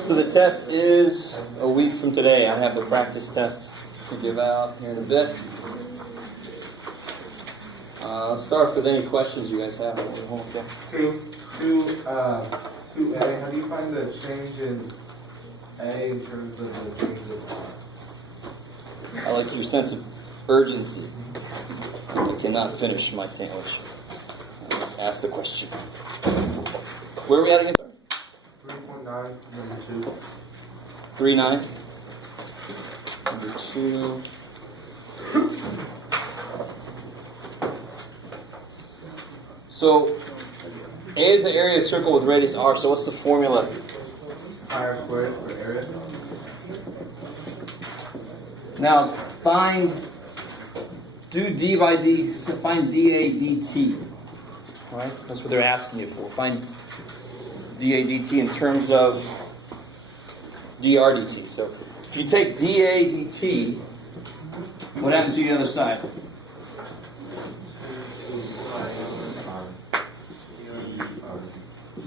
So the test is a week from today. I have the practice test to give out here in a bit. Let's start with any questions you guys have. 2A, how do you find the change in A in terms of the change of R? I like your sense of urgency. I cannot finish my sandwich. Let's ask the question. Where are we at again? 3.9, number 2. 3.9. Number 2. So, A is the area of a circle with radius r. So what's the formula? R squared for area. Now, find dA dt. All right? That's what they're asking you for. Find dA dt in terms of dr dt. So, if you take dA dt, what happens to the other side?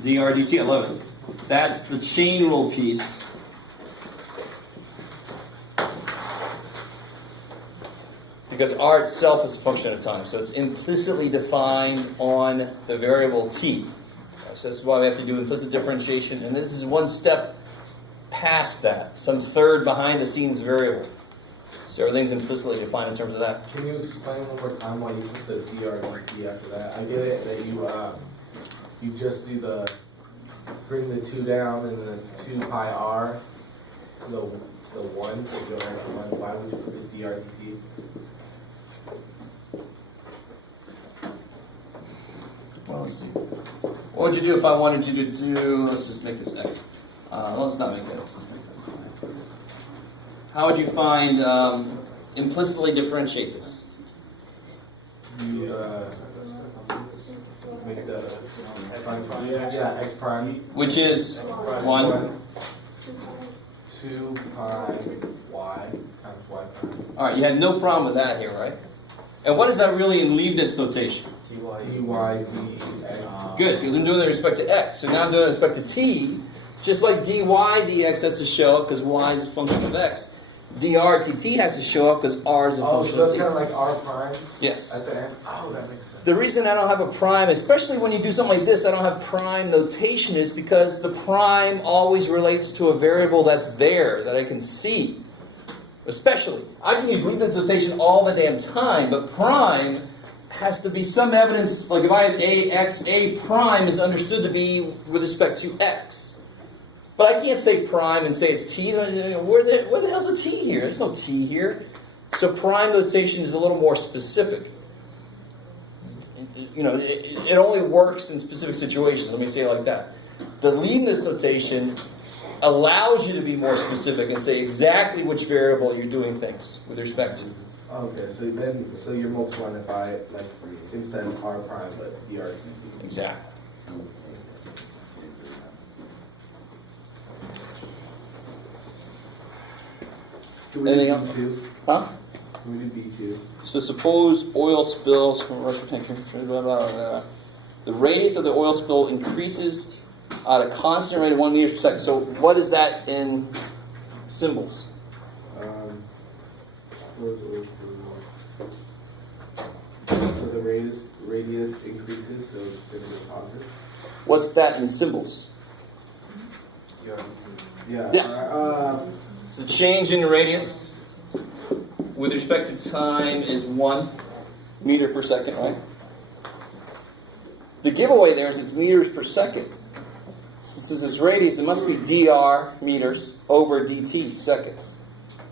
Dr dt, I love it. That's the chain rule piece. Because r itself is a function of time, so it's implicitly defined on the variable t. So this is why we have to do implicit differentiation, and this is one step past that, some third behind the scenes variable. So everything's implicitly defined in terms of that. Can you explain one more time why you put the dr dt after that? I get it that you just do bring the 2 down and then it's 2 pi r to the 1, so you don't have to 1. Why would you put the dr dt? Well, let's see. What would you do if I wanted you to do, let's just make this x. Let's not make that x, let's make that y. How would you find, implicitly differentiate this? You make the x prime. Which is 1. 2 pi y times y prime. Alright, you had no problem with that here, right? And what is that really in Leibniz notation? dy dx. Good, because I'm doing it with respect to x. So now I'm doing it with respect to t. Just like dy dx has to show up because y is a function of x. Dr dt has to show up because r is a function so of it's t. kind of like r prime Yes. at the end? Oh, that makes sense. The reason I don't have a prime, especially when you do something like this, I don't have prime notation, is because the prime always relates to a variable that's there, that I can see. Especially. I can use Leibniz notation all the damn time, but prime has to be some evidence, like if I have ax, a prime is understood to be with respect to x. But I can't say prime and say it's t. Where the hell's a t here? There's no t here. So prime notation is a little more specific. It only works in specific situations. Let me say it like that. The Leibniz notation allows you to be more specific and say exactly which variable you're doing things with respect to. Okay, so you're multiplying it by, like, instead of r prime, but dr dt. Exactly. Anything else? B2? Huh? Can we do B2? So suppose oil spills from a Russian tanker. Blah, blah, blah, blah. The radius of the oil spill increases at a constant rate of 1 meter per second. So what is that in symbols? So the radius increases, so it's going to be positive. What's that in symbols? Yeah. So change in radius with respect to time is 1 meter per second, right? The giveaway there is it's meters per second. So since it's radius, it must be dr meters over dt seconds.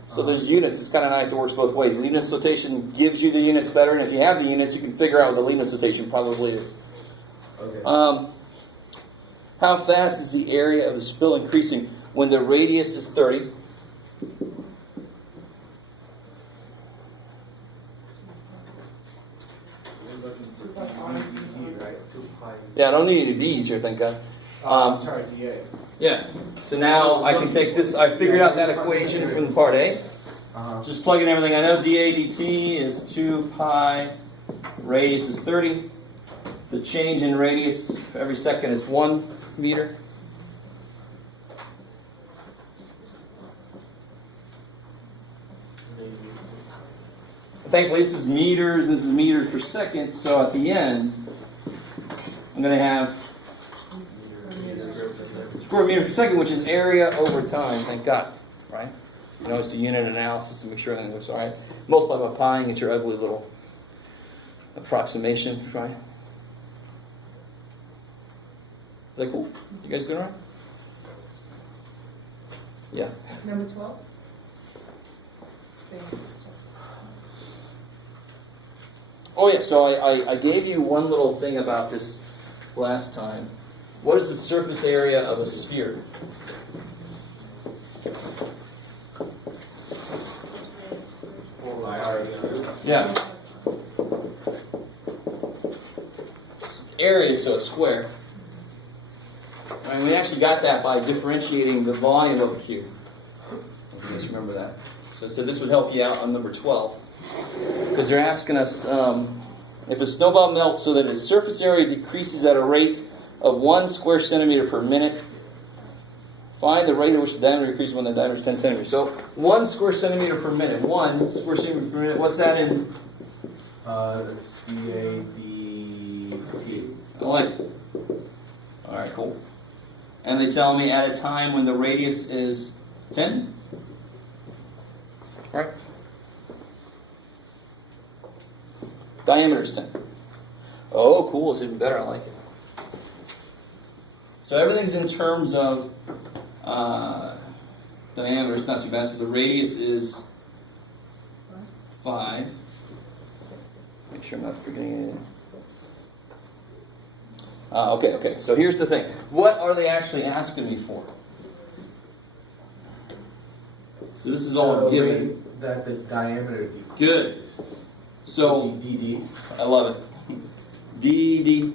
So there's units. It's kind of nice. It works both ways. Leibniz notation gives you the units better, and if you have the units, you can figure out what the Leibniz notation probably is. Okay. How fast is the area of the spill increasing when the radius is 30? Yeah, I don't need any V's here, thank God. Sorry, dA. Yeah. So now I can take this. I figured out that equation from part A. Just plug in everything. I know dA dt is 2 pi, radius is 30. the change in radius every second is 1 meter. Thankfully, this is meters per second, so at the end, I'm going to have square meter per second, which is area over time, thank God, right? You can always do unit analysis to make sure everything looks all right. Multiply by pi and get your ugly little approximation, right? Is that cool? You guys doing all right? Yeah. Number 12? Same. Oh yeah, so I gave you one little thing about this last time. What is the surface area of a sphere? Yeah. Area, so it's square. And we actually got that by differentiating the volume of a cube. If you guys remember that. So this would help you out on number 12. Because they're asking us if a snowball melts so that its surface area decreases at a rate of 1 square centimeter per minute, find the rate at which the diameter decreases when the diameter is 10 centimeters. So 1 square centimeter per minute. 1 square centimeter per minute. What's that in? It's DADT. I like it. All right, cool. And they tell me at a time when the radius is 10? Right? Diameter is 10. Oh, cool. It's even better. I like it. So everything's in terms of diameter. It's not too bad. So the radius is 5. Make sure I'm not forgetting anything. Okay. So here's the thing. What are they actually asking me for? So this is all given. That the diameter decreases. Good. So DD. I love it. dt.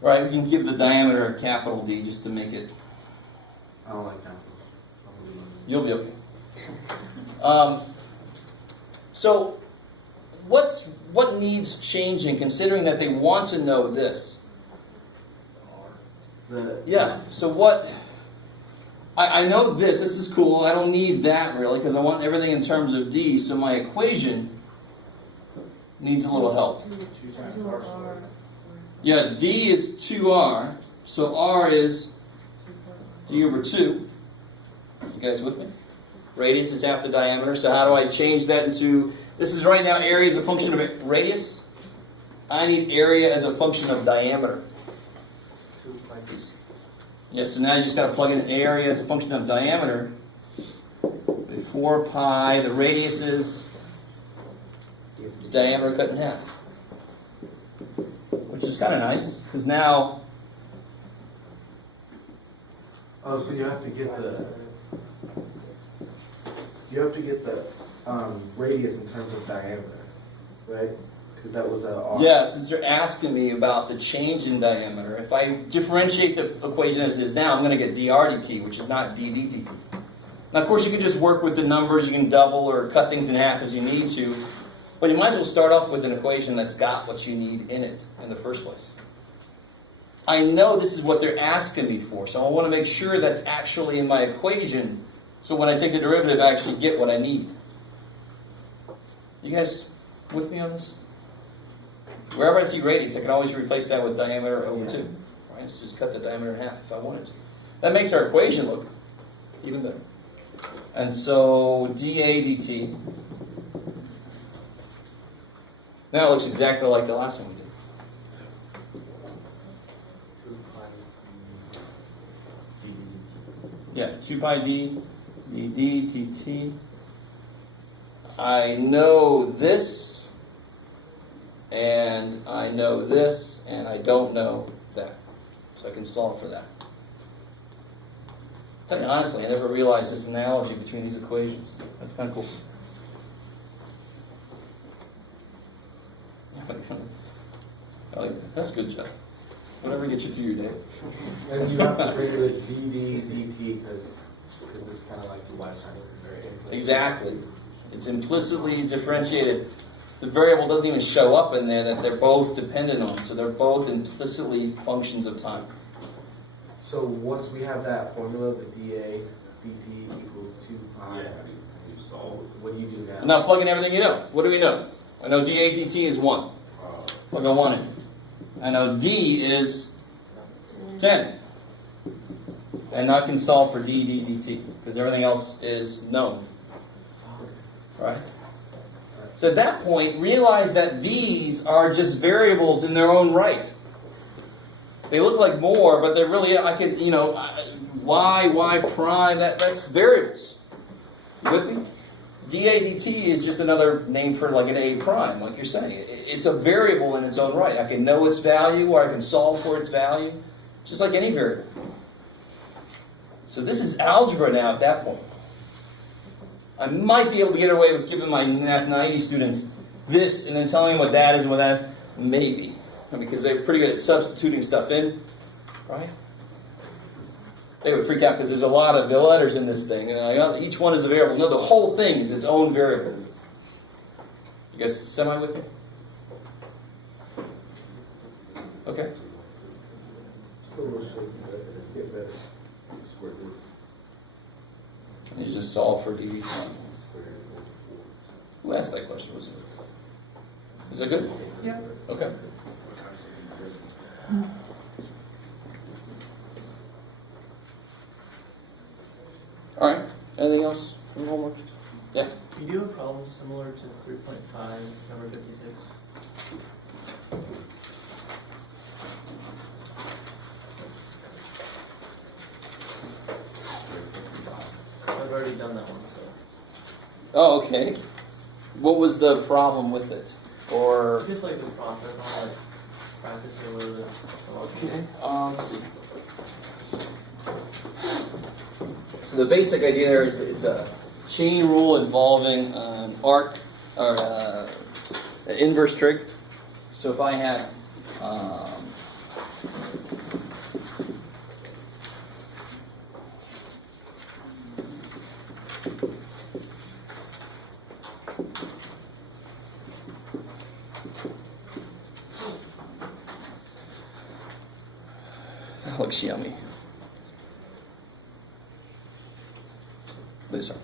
Right, we can give the diameter a capital D just to make it. I don't like that. You'll be okay. So what needs changing, considering that they want to know this? Yeah. So what? I know this. This is cool. I don't need that really because I want everything in terms of D. So my equation needs a little help. Yeah, D is 2R. So R is D over 2. You guys with me? Radius is half the diameter. So how do I change that into... This is right now area as a function of radius. I need area as a function of diameter. Yeah, so now you just got to plug in area as a function of diameter. 4 pi, the radius is the diameter cut in half. Which is kind of nice, because now... Oh, so you have to get the radius in terms of diameter, right? Because that was a... Yeah, since they're asking me about the change in diameter, if I differentiate the equation as it is now, I'm going to get dr dt, which is not d dt. Now, of course, you can just work with the numbers. You can double or cut things in half as you need to. But you might as well start off with an equation that's got what you need in it in the first place. I know this is what they're asking me for, so I want to make sure that's actually in my equation, so when I take the derivative, I actually get what I need. You guys with me on this? Wherever I see radius, I can always replace that with diameter over 2. Right? So just cut the diameter in half if I wanted to. That makes our equation look even better. And so dA dt. Now it looks exactly like the last one we did. Yeah, 2 pi d dd dt. I know this, and I know this, and I don't know that. So I can solve for that. Tell you honestly, I never realized this analogy between these equations. That's kind of cool. That's good, Jeff. Whatever gets you through your day. And you have to bring the dd dt because it's kind of like the lifetime. Exactly. It's implicitly differentiated. the variable doesn't even show up in there that they're both dependent on. So they're both implicitly functions of time. So once we have that formula, the dA dt equals 2 pi, what do you do now? I'm now plugging everything you know. What do we know? I know dA dt is 1. Plug a 1 in. I know d is 10. And I can solve for d dt because everything else is known. Right? So at that point, realize that these are just variables in their own right. They look like more, but they're really, I could, y prime, that's variables. You with me? dA dt is just another name for like an a prime, like you're saying. It's a variable in its own right. I can know its value, or I can solve for its value, just like any variable. So this is algebra now at that point. I might be able to get away with giving my 90 students this and then telling them what that is and what that is. Maybe. Because they're pretty good at substituting stuff in. Right? They would freak out because there's a lot of letters in this thing. And each one is a variable. No, the whole thing is its own variable. You guys semi with me? Okay. And you just solve for d. Who asked that question? Was it? Is that good? Yeah. Okay. All right. Anything else from homework? Yeah. You do a problem similar to 3.5, number 56. I've already done that one, so. Oh, okay. What was the problem with it? Or Just like the process, I'll like practice it a little bit. okay. Let's see. So the basic idea there is it's a chain rule involving an arc or an inverse trig. So if I had that looks yummy. This one.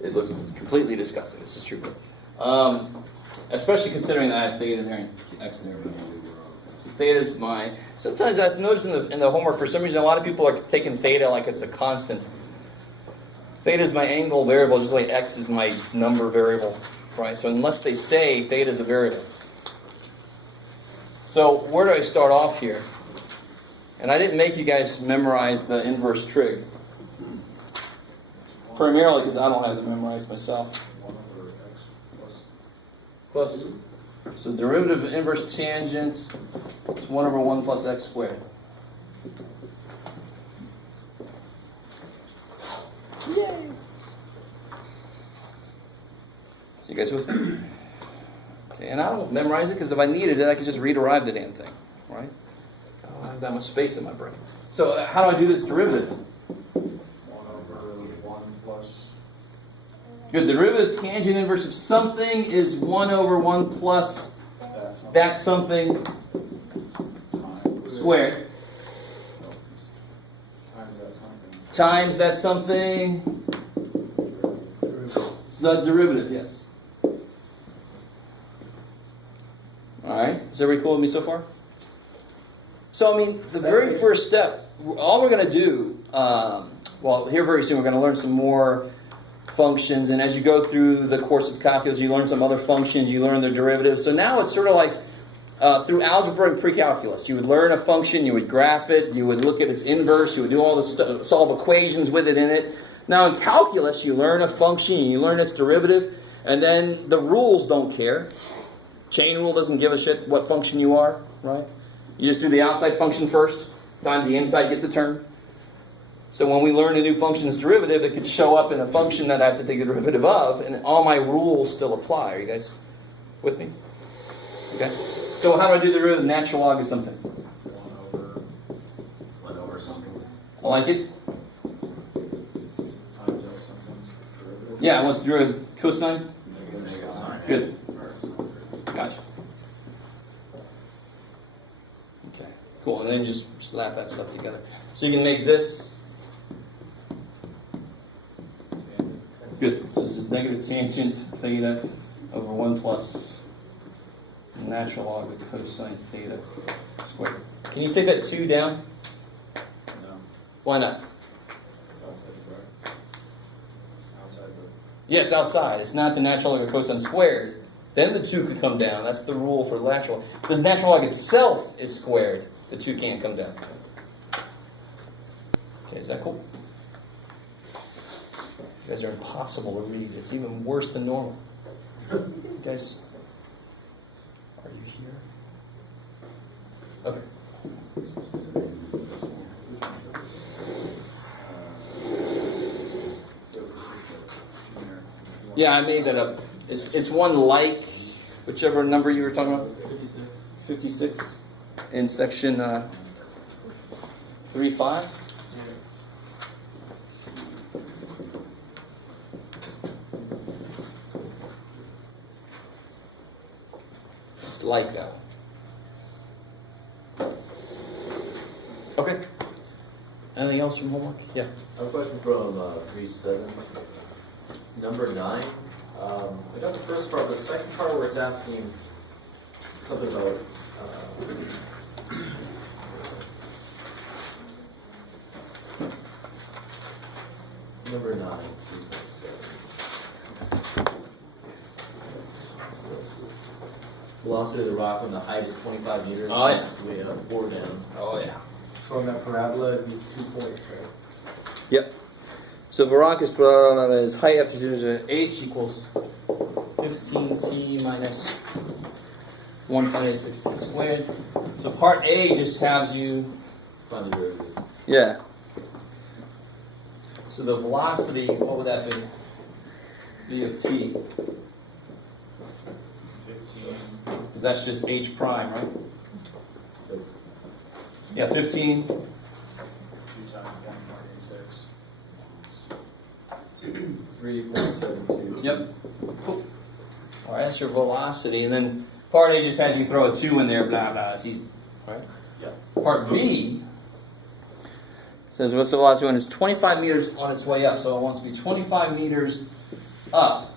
It looks completely disgusting. This is true. Especially considering that I have theta there and x there. Theta is my... Sometimes I've noticed in the homework, for some reason, a lot of people are taking theta like it's a constant. Theta is my angle variable, just like x is my number variable. Right? So unless they say theta is a variable. So where do I start off here? And I didn't make you guys memorize the inverse trig. Primarily because I don't have them memorized myself. 1 over x Plus. So derivative of inverse tangent is 1 over 1 plus x squared. Yay! You guys with me? Okay, and I don't memorize it because if I needed it, I could just rederive the damn thing, right? I don't have that much space in my brain. So how do I do this derivative? 1 over 1 plus. Good. The derivative of tangent inverse of something is 1 over 1 plus that something squared times that something. The derivative, yes. All right. Is everybody cool with me so far? So, I mean, the very first step, all we're going to do, well, here very soon we're going to learn some more functions, and as you go through the course of calculus, you learn some other functions, you learn their derivatives. So now it's sort of like through algebra and pre-calculus. You would learn a function, you would graph it, you would look at its inverse, you would do all this stuff, solve equations with it in it. Now in calculus, you learn a function, you learn its derivative, and then the rules don't care. Chain rule doesn't give a shit what function you are, right? You just do the outside function first, times the inside gets a term. So when we learn a new function's derivative, it could show up in a function that I have to take the derivative of, and all my rules still apply. Are you guys with me? Okay. So how do I do the derivative of natural log of something? 1 over something. I like it. Times of something's derivative. Yeah, what's the derivative? Cosine? Negative sine. Good. Okay, cool. And then just slap that stuff together. So you can make this. Good. So this is negative tangent theta over 1 plus natural log of cosine theta squared. Can you take that 2 down? No, Why not? outside the bracket. Outside the. Yeah, it's outside. It's not the natural log of cosine squared. Then the 2 could come down. That's the rule for natural. Because natural log itself is squared. The 2 can't come down. Okay, is that cool? You guys are impossible to read. It's even worse than normal. You guys, are you here? Okay. Yeah, I made that up. It's one like whichever number you were talking about. 56. 56 in section 3.5. It's like that. Okay. Anything else from homework? Yeah. I have a question from 3.7. Number 9. I got the first part, but the second part where it's asking something about number 9, 3.7. Velocity of the rock when the height is 25 meters. Oh, yeah. It's way up or down. Oh, yeah. So on that parabola, it'd be 2 points, right? Yep. So Varak's height after h equals 15t minus 1.86t squared. So part A just has you, Find the derivative. yeah. So the velocity, what would that be? V of t. 15. Because that's just h prime, right? Yeah, 15. 2 times 1.86. 3.72. Yep. Cool. All right, that's your velocity. And then part A just has you throw a 2 in there, blah, blah. It's easy. All right? Yep. Part B says what's the velocity when it's 25 meters on its way up. So it wants to be 25 meters up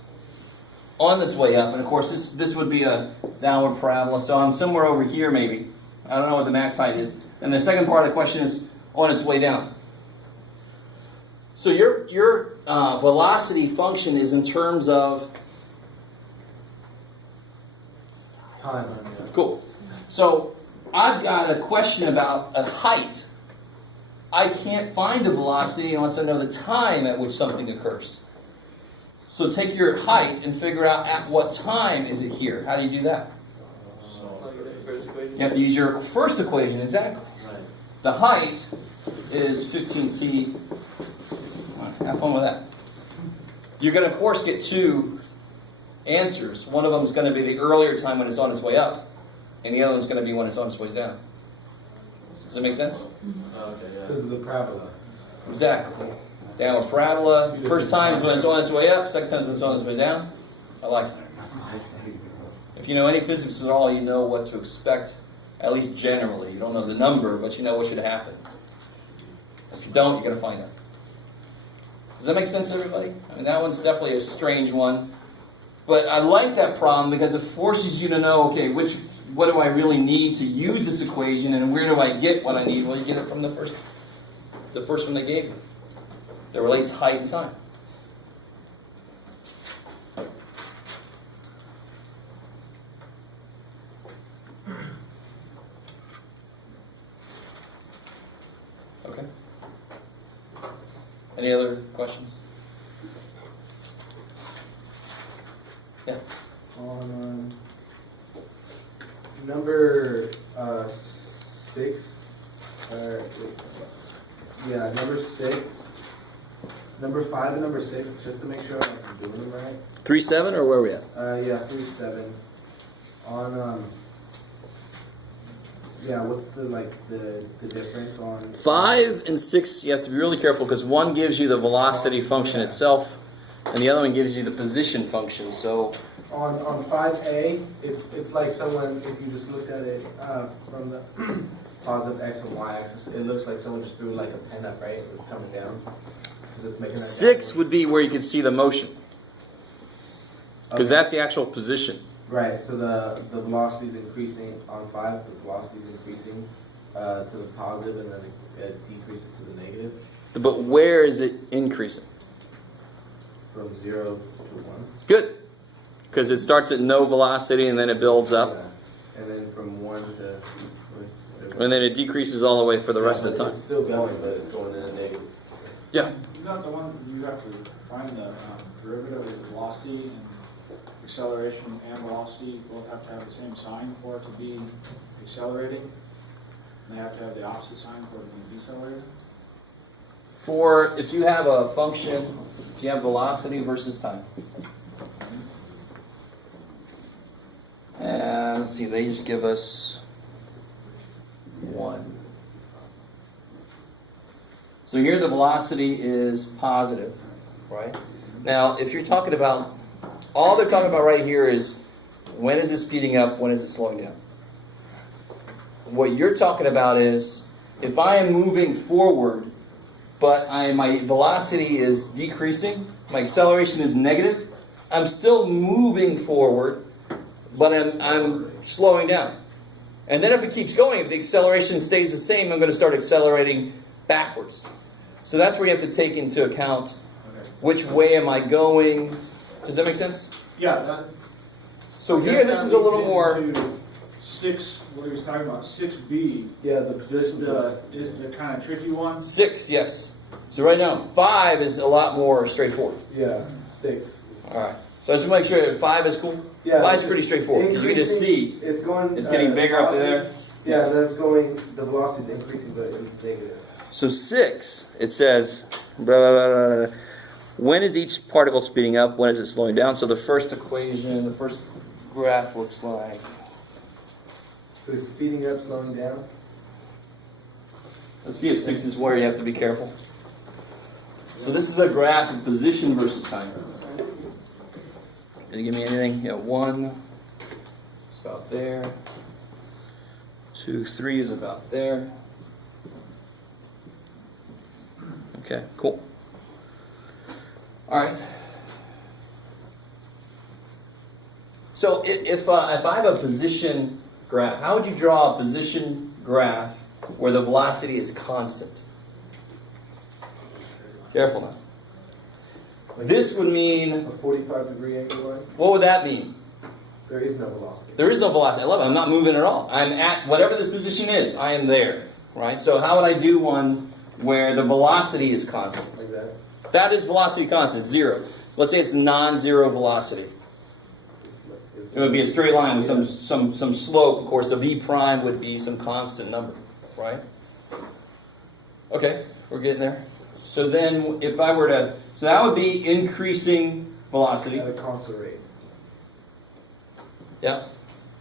on its way up. And of course, this would be a downward parabola. So I'm somewhere over here maybe. I don't know what the max height is. And the second part of the question is on its way down. So your velocity function is in terms of Time. cool. So I've got a question about a height. I can't find the velocity unless I know the time at which something occurs. So take your height and figure out at what time is it here. How do you do that? You have to use your first equation, exactly. Right. The height is 15c. Have fun with that. You're going to, of course, get 2 answers. One of them is going to be the earlier time when it's on its way up, and the other one's going to be when it's on its way down. Does that make sense? Okay, yeah. Because of the parabola. Exactly. Downward parabola. First time is when it's on its way up. Second time is when it's on its way down. I like that. If you know any physics at all, you know what to expect, at least generally. You don't know the number, but you know what should happen. If you don't, you're going to find out. Does that make sense, everybody? I mean, that one's definitely a strange one. But I like that problem because it forces you to know, okay, what do I really need to use this equation, and where do I get what I need? Well, you get it from the first one they gave you. That relates height and time. Okay. Any other questions? Yeah. On number 6, number 6, number 5 and number 6, just to make sure I'm doing them right. 3.7 or where are we at? 3.7. On what's the difference on 5 and 6, you have to be really careful because one gives you the velocity function itself, and the other one gives you the position function. So on 5A, it's like someone, if you just looked at it from the positive X and Y axis, it looks like someone just threw like a pen up, right? It's coming down. 'Cause it's making that 6 downward. would be where you can see the motion, because Okay. that's the actual position. Right, so the velocity is increasing on 5, the velocity is increasing to the positive, and then it decreases to the negative But where is it increasing? from 0 to 1. Good, because it starts at no velocity and then it builds up, Yeah. And then from 1 to... and then it decreases all the way for the rest of the time. It's still going, but it's going in a negative. Yeah. Is that the one you have to find the derivative of the velocity and acceleration and velocity both have to have the same sign for it to be accelerating? And they have to have the opposite sign for it to be decelerating? For if you have a function, if you have velocity versus time. And let's see, they just give us 1. So here the velocity is positive, right? Now, if you're talking about, all they're talking about right here is when is it speeding up, when is it slowing down? What you're talking about is if I am moving forward, but my velocity is decreasing, my acceleration is negative, I'm still moving forward, but I'm slowing down. And then if it keeps going, if the acceleration stays the same, I'm going to start accelerating backwards. So that's where you have to take into account which way am I going. Does that make sense? Yeah. So here, this is a little more... 6, what he was talking about, 6B, Yeah, the position is the kind of tricky one. 6, yes. So right now, 5 is a lot more straightforward. Yeah, 6. All right. So I just want to make sure that 5 is cool. Yeah, 5 is pretty straightforward because you can just see It's going. it's getting bigger up there. Yeah, then it's going. The velocity is increasing, but in negative. So 6, it says, blah, blah, blah, blah, blah. When is each particle speeding up? When is it slowing down? So the first equation, the first graph looks like... So it's speeding up, slowing down. Let's see if 6 is where you have to be careful. So this is a graph of position versus time. Did you give me anything? Yeah, 1 is about there. 2, 3 is about there. Okay, cool. All right. So if I have a position graph, how would you draw a position graph where the velocity is constant? Careful now. This would mean, A 45-degree angle line. what would that mean? There is no velocity. There is no velocity. I love it. I'm not moving at all. I'm at whatever this position is. I am there, right? So how would I do one where the velocity is constant? Like that. That is velocity constant, 0. Let's say it's non-zero velocity. It would be a straight line with some slope. Of course, the v prime would be some constant number, right? Okay, we're getting there. So then, if I were to, so that would be increasing velocity. At a constant rate. Yeah.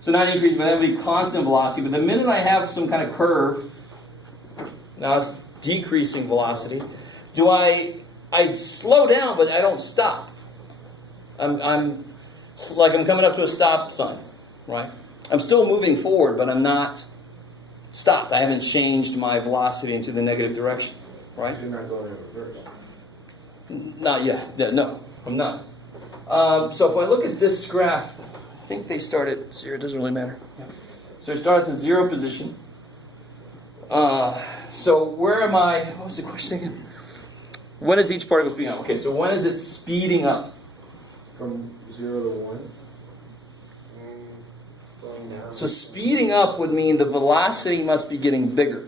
So not increasing, but that would be constant velocity. But the minute I have some kind of curve, now it's decreasing velocity. Do I slow down, but I don't stop. I'm like I'm coming up to a stop sign, right? I'm still moving forward, but I'm not stopped. I haven't changed my velocity into the negative direction, right? You're not going in reverse. Not yet. Yeah, no, I'm not. So if I look at this graph, I think they start at 0. It doesn't really matter. So I start at the 0 position. So where am I? What was the question again? When is each particle speeding up? Okay, so when is it speeding up? From 0 to 1. Slowing down. So speeding up would mean the velocity must be getting bigger.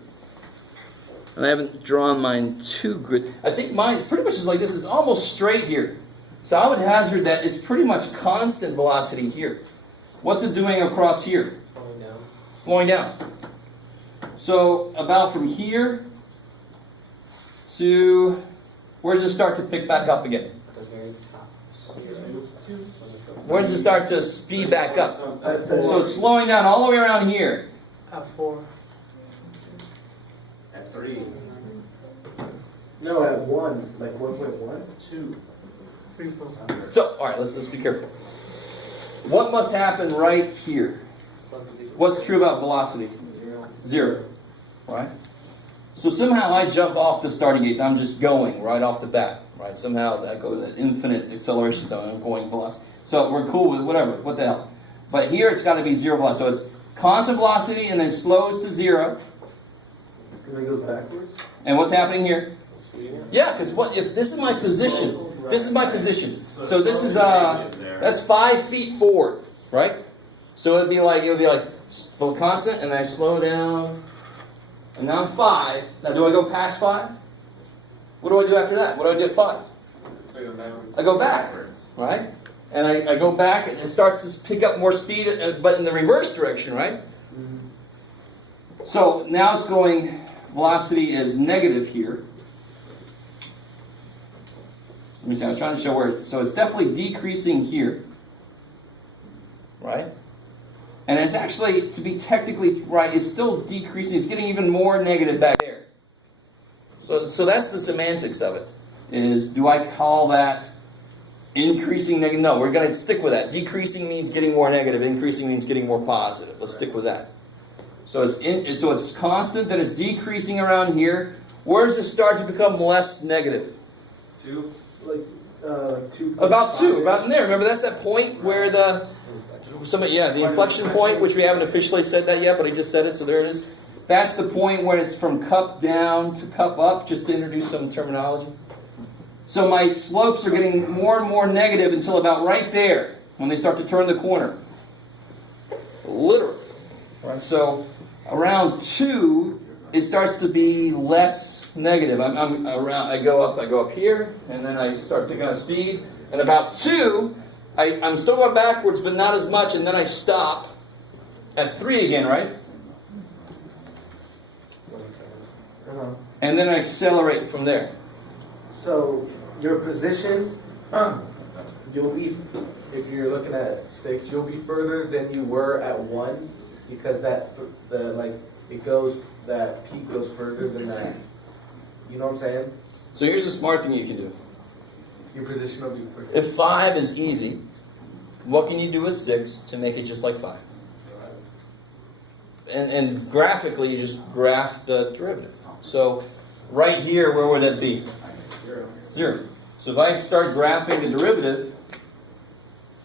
And I haven't drawn mine too good. I think mine pretty much is like this. It's almost straight here. So I would hazard that it's pretty much constant velocity here. What's it doing across here? Slowing down. Slowing down. So about from here to, where does it start to pick back up again? The very top. Where does it start to speed back up? At So 4. it's slowing down all the way around here. At 4. At 3. No, at 1. Like 1.1. 2. So, all right, let's be careful. What must happen right here? What's true about velocity? 0. right? So somehow I jump off the starting gates. I'm just going right off the bat, right? Somehow I go to infinite acceleration, so I'm going velocity. So we're cool with whatever, what the hell. But here it's got to be zero velocity. So it's constant velocity and then slows to zero. And it goes backwards? And what's happening here? Yeah, because what if this is my position? This is my position. So this is that's 5 feet forward, right? So it'd be like full constant, and I slow down, and now I'm 5. Now do I go past 5? What do I do after that? What do I do at 5? I go back, right? And I go back, and it starts to pick up more speed, but in the reverse direction, right? So now it's going. Velocity is negative here. Let me see, I was trying to show where, so it's definitely decreasing here, right? And it's actually, to be technically right, it's still decreasing. It's getting even more negative back there. So that's the semantics of it. Is, do I call that increasing negative? No, we're going to stick with that. Decreasing means getting more negative. Increasing means getting more positive. Let's stick with that. So it's constant, then it's decreasing around here. Where does it start to become less negative? 2? Like 2. About 2, about in there. Remember, that's that point where the inflection point, which we haven't officially said that yet, but I just said it, so there it is. That's the point where it's from cup down to cup up, just to introduce some terminology. So my slopes are getting more and more negative until about right there, when they start to turn the corner. Literally. Right, so around 2, it starts to be less negative. I'm around. I go up here, and then I start to kind of speed. And about 2, I'm still going backwards, but not as much. And then I stop at 3 again, right? And then I accelerate from there. So your position, you'll be, if you're looking at 6, you'll be further than you were at 1. Because that peak goes further than that. You know what I'm saying? So here's a smart thing you can do. Your position will be quicker. If 5 is easy, what can you do with 6 to make it just like 5? And graphically, you just graph the derivative. So right here, where would that be? 0. So if I start graphing the derivative,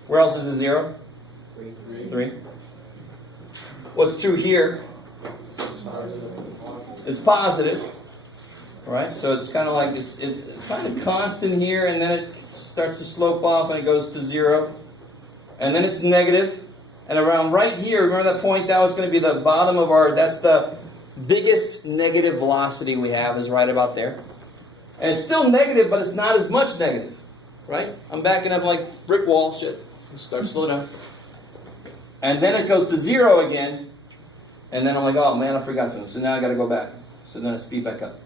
where else is it 0? 3. What's true here is positive, right? So it's kind of like it's kind of constant here, and then it starts to slope off, and it goes to 0, and then it's negative, and around right here, remember that point? That was going to be the bottom of our. That's the biggest negative velocity we have, is right about there, and it's still negative, but it's not as much negative, right? I'm backing up like brick wall shit. Start to slow down. And then it goes to 0 again, and then I'm like, oh man, I forgot something. So now I got to go back. So then I speed back up.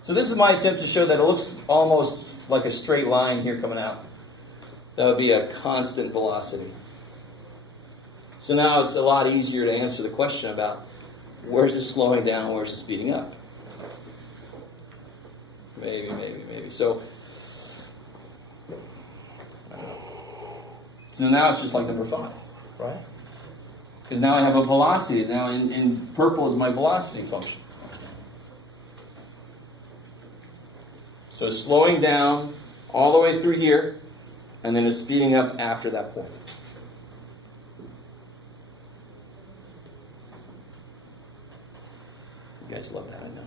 So this is my attempt to show that it looks almost like a straight line here coming out. That would be a constant velocity. So now it's a lot easier to answer the question about where's it slowing down, where's it speeding up. Maybe. So now it's just like number 5, right? Because now I have a velocity. Now in purple is my velocity function. So it's slowing down all the way through here, and then it's speeding up after that point. You guys love that, I know.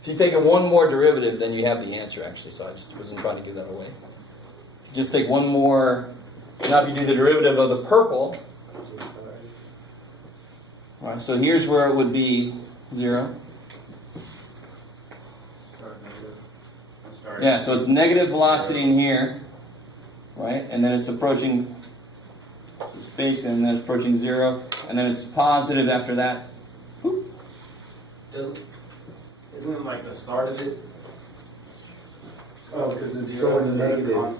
If you take one more derivative, then you have the answer, actually. So I just wasn't trying to give that away. If you just take one more. Now if you do the derivative of the purple, all right, so here's where it would be 0. Yeah, so it's negative velocity in here, right? And then it's approaching space, and then it's approaching 0, and then it's positive after that. Whoop. Isn't it like the start of it? Oh, because it's going negative.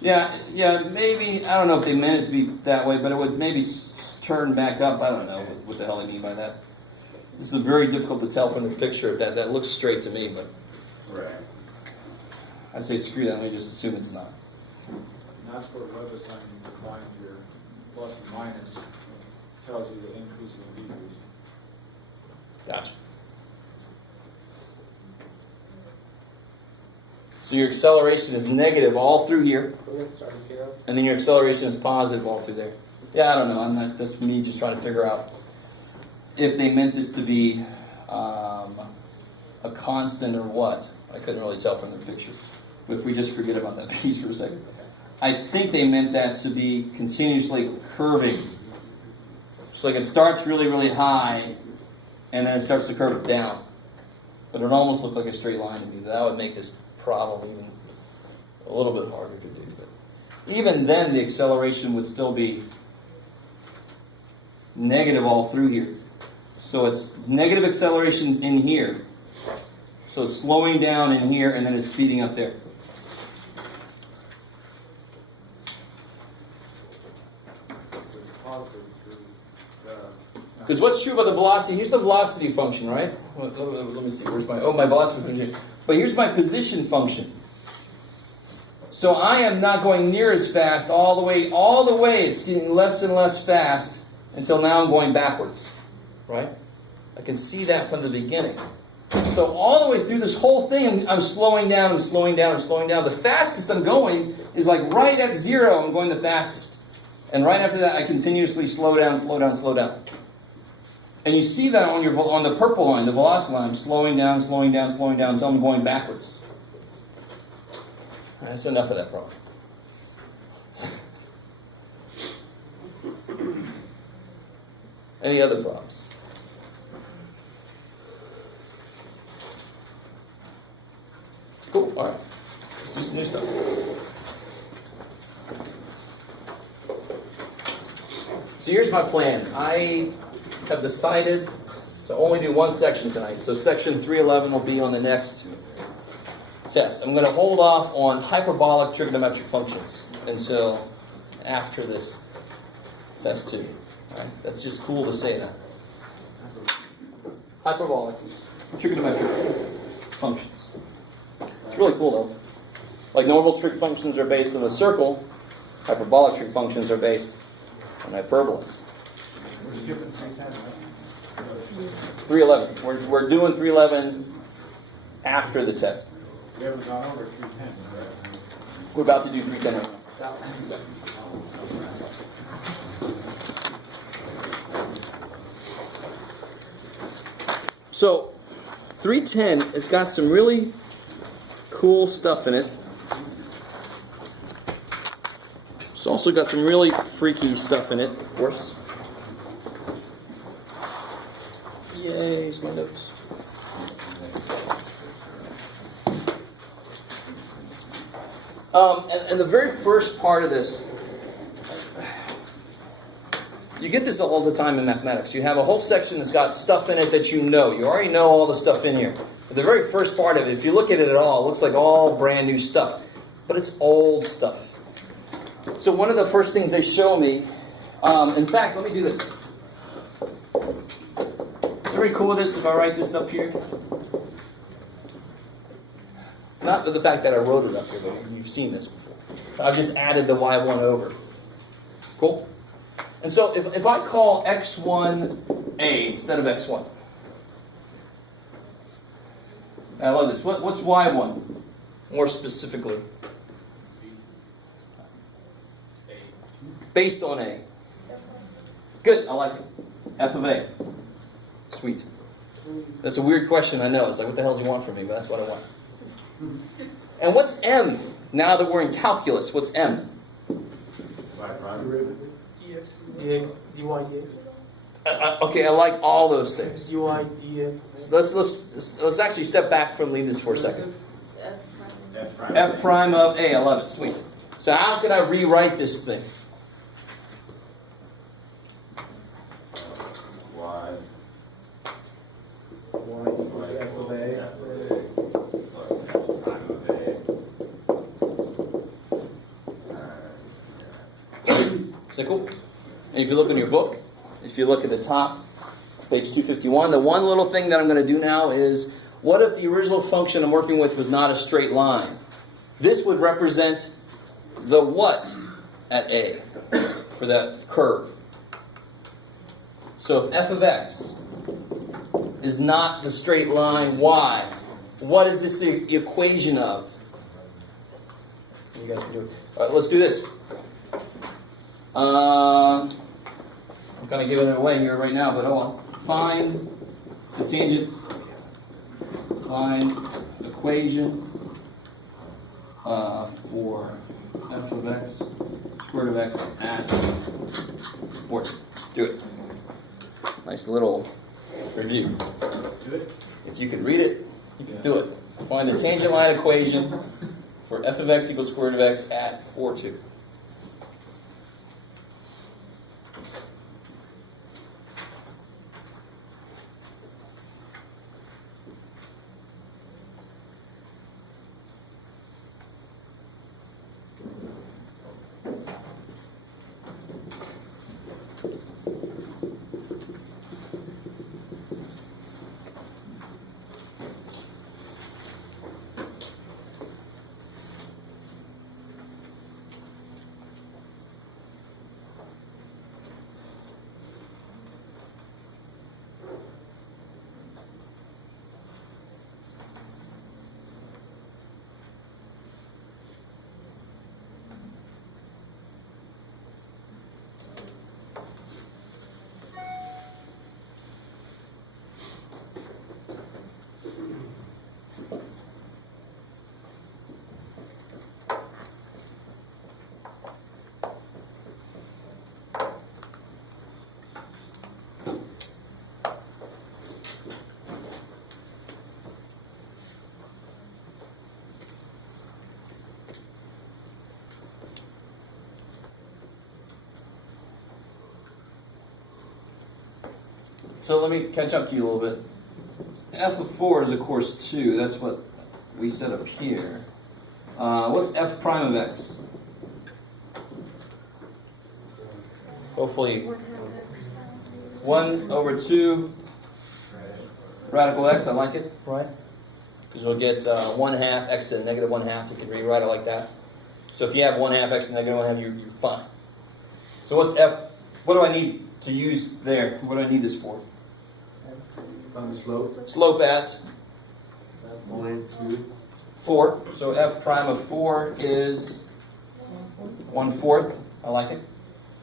Yeah, maybe, I don't know if they meant it to be that way, but it would maybe turn back up. I don't know what the hell they mean by that. This is very difficult to tell from the picture. That looks straight to me, but Right. I say screw that, let me just assume it's not. And that's where WebAssign defines your plus and minus. tells you the increase and decrease. Gotcha. So your acceleration is negative all through here, We're gonna start at 0. and then your acceleration is positive all through there. Yeah, I don't know. I'm not. That's me just trying to figure out if they meant this to be a constant or what. I couldn't really tell from the picture. But if we just forget about that piece for a second, I think they meant that to be continuously curving. So like it starts really, really high, and then it starts to curve down. But it almost looked like a straight line to me. That would make this problem even a little bit harder to do. But even then, the acceleration would still be negative all through here. So it's negative acceleration in here. So it's slowing down in here, and then it's speeding up there. Because what's true about the velocity? Here's the velocity function, right? Let me see. Where's my velocity function? But here's my position function. So I am not going near as fast all the way. It's getting less and less fast until now I'm going backwards, right? I can see that from the beginning. So all the way through this whole thing, I'm slowing down, I'm slowing down, I'm slowing down. The fastest I'm going is like right at 0, I'm going the fastest. And right after that, I continuously slow down, slow down, slow down. And you see that on the purple line, the velocity line, I'm slowing down, slowing down, slowing down until I'm going backwards. All right, that's enough of that problem. Any other problems? Cool, all right. Let's do some new stuff. So here's my plan. I have decided to only do one section tonight. So section 311 will be on the next test. I'm going to hold off on hyperbolic trigonometric functions until after this test 2. Right? That's just cool to say that. Hyperbolic trigonometric functions. It's really cool though. Like normal trig functions are based on a circle, hyperbolic trig functions are based on hyperbolas. We're skipping 310, right? 311. We're doing 311 after the test. We haven't gone over 310, correct? We're about to do 310 right now. So 310 has got some really cool stuff in it. It's also got some really freaky stuff in it, of course. Yay, here's my notes. And the very first part of this, you get this all the time in mathematics. You have a whole section that's got stuff in it that you know. You already know all the stuff in here. But the very first part of it, if you look at it at all, it looks like all brand new stuff. But it's old stuff. So one of the first things they show me, in fact, let me do this. Is it really cool with this if I write this up here? Not the fact that I wrote it up here, but you've seen this before. I've just added the y1 over. Cool? And so if I call x1 a instead of x1. I love this. What's y1? More specifically. Based on a. Good, I like it. F of a. Sweet. That's a weird question, I know. It's like, what the hell does he want from me? But that's what I want. And what's m? Now that we're in calculus, what's m? dx, dy, dx. Okay, I like all those things. ui, df. So let's actually step back from leave this for a second. It's F prime. F prime of a, I love it, sweet. So how could I rewrite this thing? F of A. Is that cool? And if you look in your book, if you look at the top, page 251, the one little thing that I'm going to do now is, what if the original function I'm working with was not a straight line? This would represent the what at A for that curve. So if f of x is not the straight line y, what is this equation of? You guys can do it. All right, let's do this. I'm kind of giving it away here right now, but hold on. Find the tangent line equation for f of x, square root of x at 4. Do it. Nice little review. Do it. If you can read it, you can do it. Find the tangent line equation for f of x equals square root of x at 4, 2. So let me catch up to you a little bit. F of 4 is, of course, 2. That's what we set up here. What's f prime of x? Hopefully 1 over 2 radical x. I like it, right? Because we'll get 1 half x to the negative 1 half. You can rewrite it like that. So if you have 1 half x to the negative 1 half, you're fine. So what's f? What do I need to use there? What do I need this for? On the slope. Slope at 1, 4. So f prime of 4 is 1/4. I like it.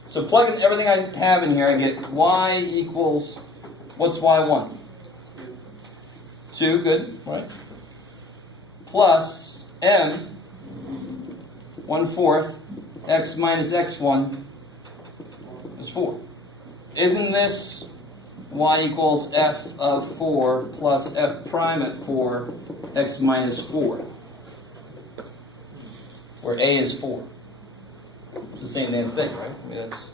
So plug in everything I have in here. I get y equals, what's y1? 2, good, right? Plus m, 1/4, x minus x1 is 4. Isn't this y equals f of 4 plus f prime at 4, x minus 4, where a is 4. It's the same damn thing, right? I mean, that's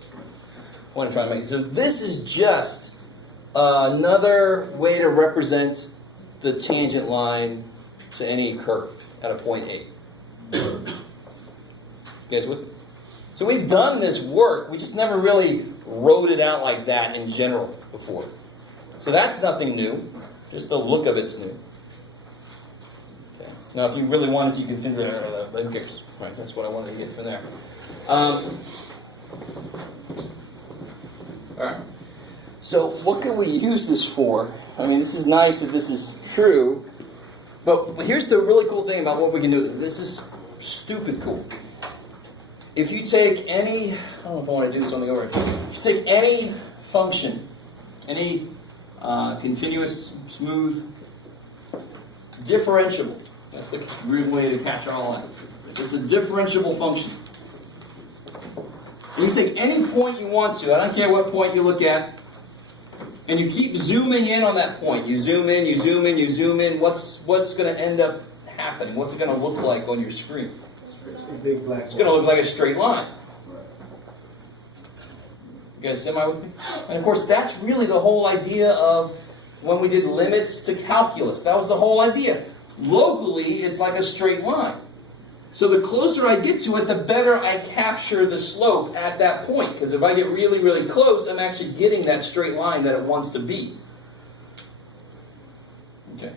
what I'm trying to make. So this is just another way to represent the tangent line to any curve at a point A. You guys with? So we've done this work, we just never really wrote it out like that in general before. So that's nothing new, just the look of it's new. Okay. Now if you really wanted to, you can figure it out, but who cares? Right, that's what I wanted to get from there. Alright, so what can we use this for? I mean, this is nice that this is true, but here's the really cool thing about what we can do. This is stupid cool. If you take any, I don't know if I want to do something over here. If you take any function, any continuous, smooth, differentiable, that's the weird way to catch all that. If it's a differentiable function, you take any point you want to, I don't care what point you look at, and you keep zooming in on that point. You zoom in, you zoom in, you zoom in. What's going to end up happening? What's it going to look like on your screen? Big black. It's going to look like a straight line. You guys semi with me? And of course, that's really the whole idea of when we did limits to calculus. That was the whole idea. Locally, it's like a straight line. So the closer I get to it, the better I capture the slope at that point. Because if I get really, really close, I'm actually getting that straight line that it wants to be. Okay.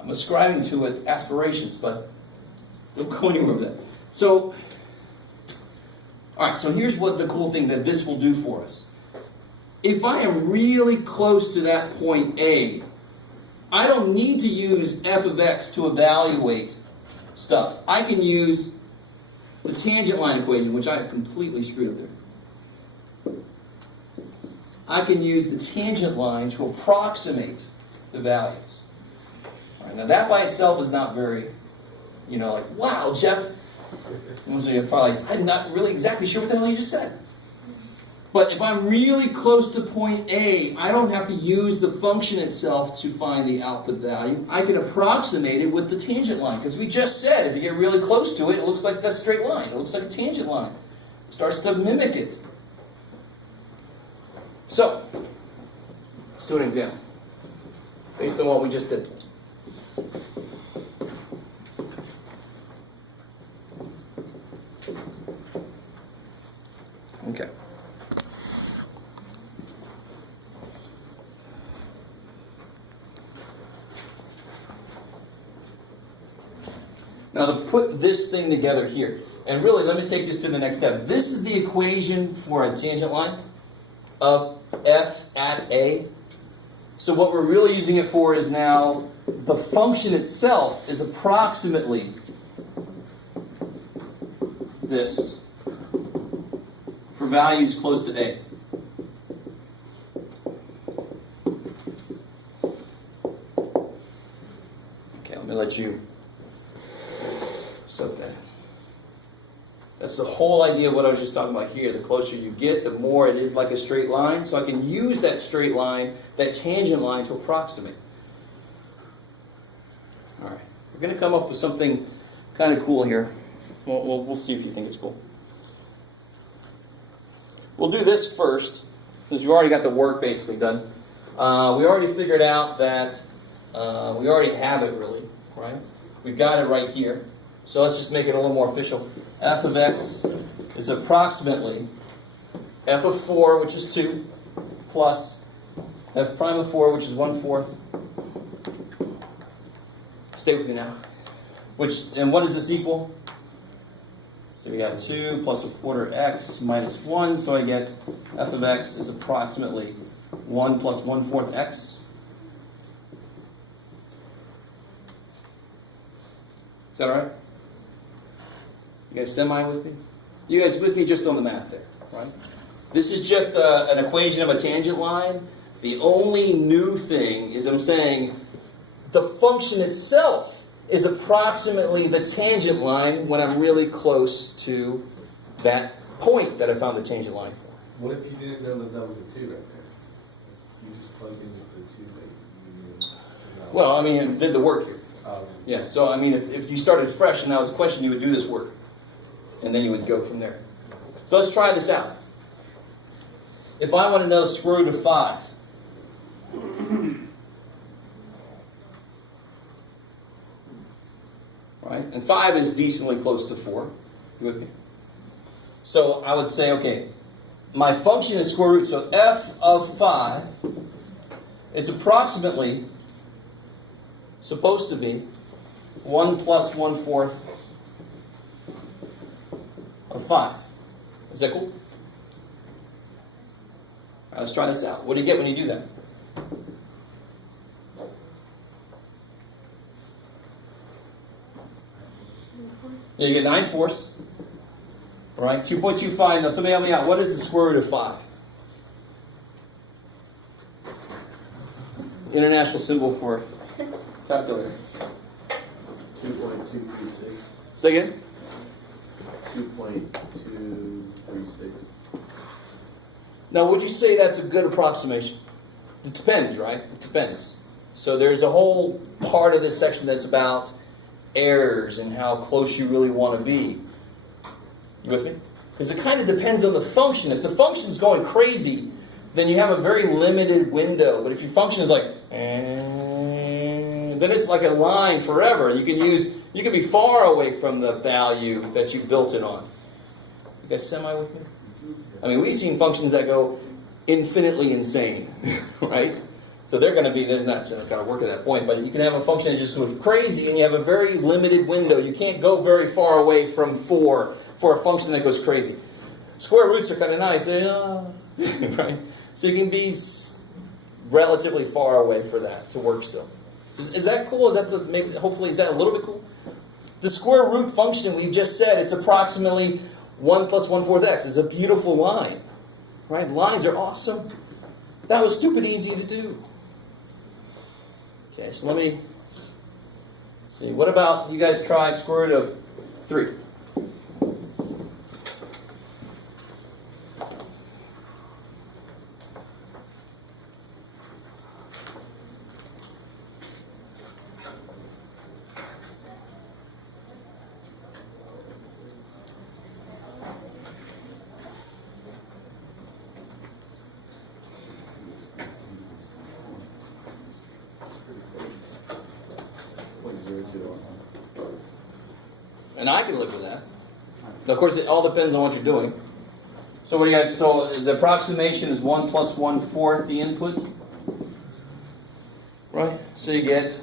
I'm ascribing to it aspirations, but don't go anywhere with that. So, all right, so here's what the cool thing that this will do for us. if I am really close to that point A, I don't need to use f of x to evaluate stuff. I can use the tangent line equation, which I have completely screwed up there. I can use the tangent line to approximate the values. All right, now that by itself is not very, like, wow, Jeff, you're probably like, I'm not really exactly sure what the hell you just said. But if I'm really close to point A, I don't have to use the function itself to find the output value. I can approximate it with the tangent line. Because we just said, if you get really close to it, it looks like that straight line. It looks like a tangent line. It starts to mimic it. So, let's do an example. Based on what we just did. Okay. Now to put this thing together here, and really let me take this to the next step. This is the equation for a tangent line of f at A. So what we're really using it for is now the function itself is approximately this for values close to A. Okay, let me let you soak that in. That's the whole idea of what I was just talking about here. The closer you get, the more it is like a straight line. So I can use that straight line, that tangent line, to approximate. All right. We're going to come up with something kind of cool here. We'll see if you think it's cool. We'll do this first, since we've already got the work basically done. We already figured out that we already have it really, right? We've got it right here. So let's just make it a little more official. F of x is approximately f of 4, which is 2, plus f prime of 4, which is 1/4. Stay with me now. And what does this equal? So we got 2 plus 1/4 x minus 1, so I get f of x is approximately 1 plus 1/4 x. Is that all right? You guys semi with me? You guys with me just on the math there, right? This is just an equation of a tangent line. The only new thing is I'm saying the function itself is approximately the tangent line when I'm really close to that point that I found the tangent line for. What if you didn't know that was a 2 right there? You just plugged in with the 2 that you knew. Well, I mean, it did the work here. Oh, Yeah, so I mean, if you started fresh and that was a question, you would do this work. And then you would go from there. So let's try this out. If I want to know square root of 5, right? And 5 is decently close to 4. You with me? So I would say, okay, my function is square root, so f of 5 is approximately supposed to be 1 plus 1/4 of 5. Is that cool? All right, let's try this out. What do you get when you do that? Yeah, you get 9/4. All right, 2.25. Now, somebody help me out. What is the square root of 5? International symbol for calculator. 2.236. Say again? 2.236. Now, would you say that's a good approximation? It depends, right? It depends. So there's a whole part of this section that's about errors and how close you really want to be. You with me? Because it kind of depends on the function. If the function's going crazy, then you have a very limited window. But if your function is like, then it's like a line forever. You can be far away from the value that you built it on. You guys semi with me? I mean, we've seen functions that go infinitely insane, right? So they're going to be, there's not going to work at that point, but you can have a function that just goes crazy and you have a very limited window. You can't go very far away from 4 for a function that goes crazy. Square roots are kind of nice, right? So you can be relatively far away for that to work still. Is that cool? Is that maybe hopefully is that a little bit cool? The square root function we've just said it's approximately 1 plus 1/4 x. It's a beautiful line, right? Lines are awesome. That was stupid easy to do. Okay, so let me see. What about you guys try square root of 3? And I can live with that. Of course, it all depends on what you're doing. So what do you guys? So the approximation is 1 plus 1/4 the input, right? So you get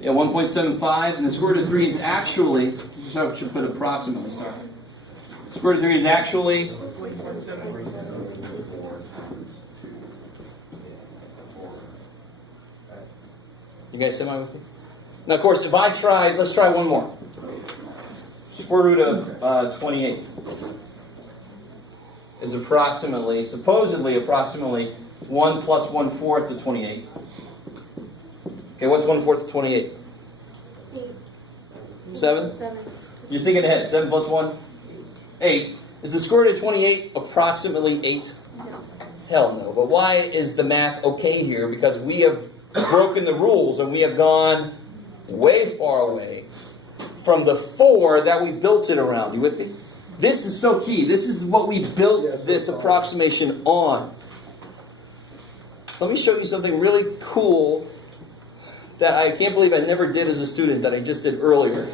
1.75, and the square root of 3 is actually. Should put approximately. Sorry. Square root of 3 is actually. You guys semi with me? Now, of course, if I tried, let's try one more. Square root of 28 is supposedly approximately 1 plus 1/4 of 28. Okay, what's 1/4 of 28? 7? You're thinking ahead. 7 plus 1? 8. Is the square root of 28 approximately 8? No. Hell no. But why is the math okay here? Because we have broken the rules and we have gone way far away from the 4 that we built it around. You with me? This is so key. This is what we built this approximation on. So let me show you something really cool that I can't believe I never did as a student that I just did earlier.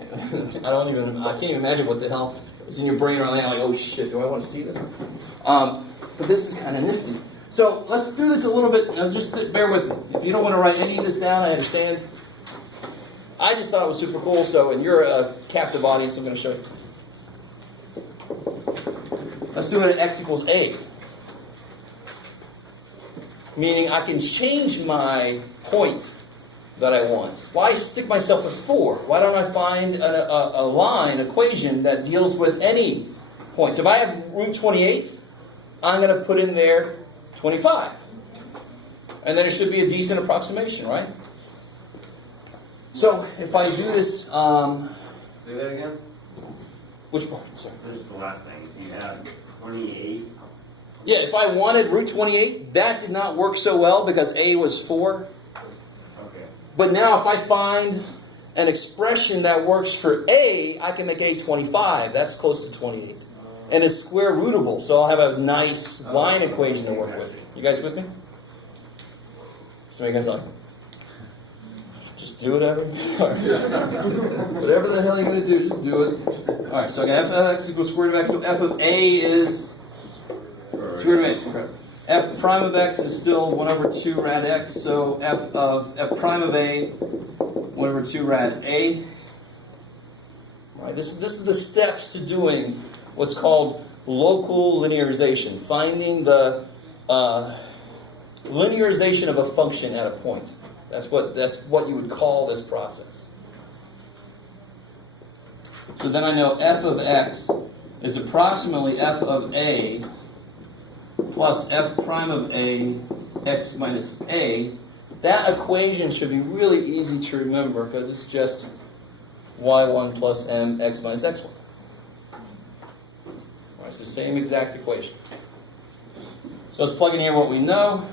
I can't even imagine what the hell is in your brain right now. Like, oh shit, do I want to see this? But this is kind of nifty. So let's do this a little bit. Just bear with me. If you don't want to write any of this down, I understand. I just thought it was super cool. So, and you're a captive audience, I'm going to show you. Let's do it at x equals a. Meaning I can change my point that I want. Why stick myself at 4? Why don't I find a line equation that deals with any point? So if I have root 28, I'm going to put in there 25. And then it should be a decent approximation, right? So if I do this... Say that again? Which part? Sorry. This is the last thing. You have 28. Yeah, if I wanted root 28, that did not work so well because a was 4. Okay. But now if I find an expression that works for a, I can make a 25. That's close to 28. And it's square rootable, so I'll have a nice line equation to work with. You guys with me? So you guys like, just do whatever. Whatever the hell you're going to do, just do it. All right, so I got f of x equals square root of x. So f of a is square root of x. Correct. F prime of x is still 1 over 2 rad x. So f prime of a 1 over 2 rad a. All right, this is the steps to doing what's called local linearization, finding the linearization of a function at a point. That's what you would call this process. So then I know f of x is approximately f of a plus f prime of a x minus a. That equation should be really easy to remember because it's just y1 plus m x minus x1. It's the same exact equation. So let's plug in here what we know.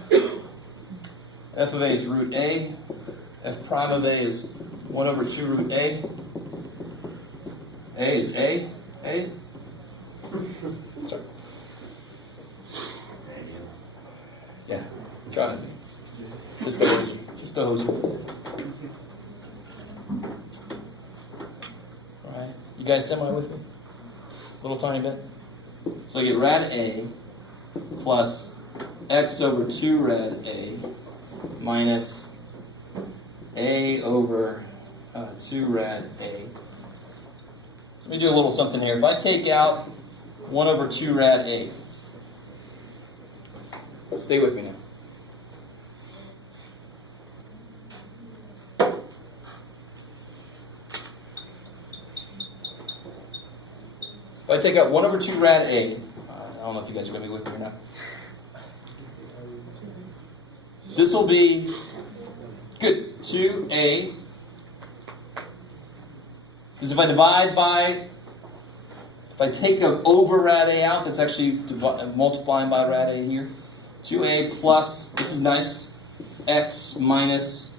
F of a is root a. F prime of a is 1 over 2 root a. A is a. A? Sorry. Yeah, try it. Just the hose. Just the hose. Alright. You guys semi with me? Little tiny bit? So I get rad a plus x over 2 rad a minus a over 2 rad a So let me do a little something here. If I take out 1 over 2 rad A, stay with me now. If I take out 1 over 2 rad A, I don't know if you guys are going to be with me or not. This will be, good, 2A. Because if I divide by, if I take an over rad A out, that's actually multiplying by rad A here. 2A plus, this is nice, x minus,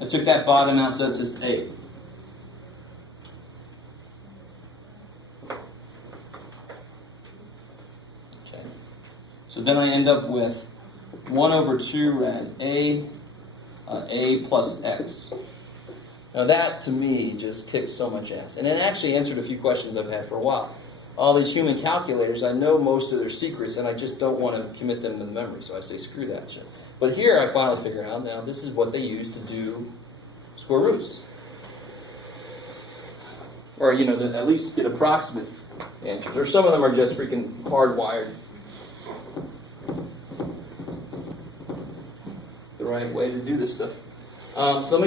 I took that bottom out so it says A. Okay. So then I end up with 1 over 2 rad A plus x. Now that, to me, just kicks so much ass. And it actually answered a few questions I've had for a while. All these human calculators, I know most of their secrets, and I just don't want to commit them to the memory, so I say screw that shit. But here I finally figure out, now this is what they use to do square roots. Or, you know, at least get approximate answers. Or some of them are just freaking hardwired. The right way to do this stuff. So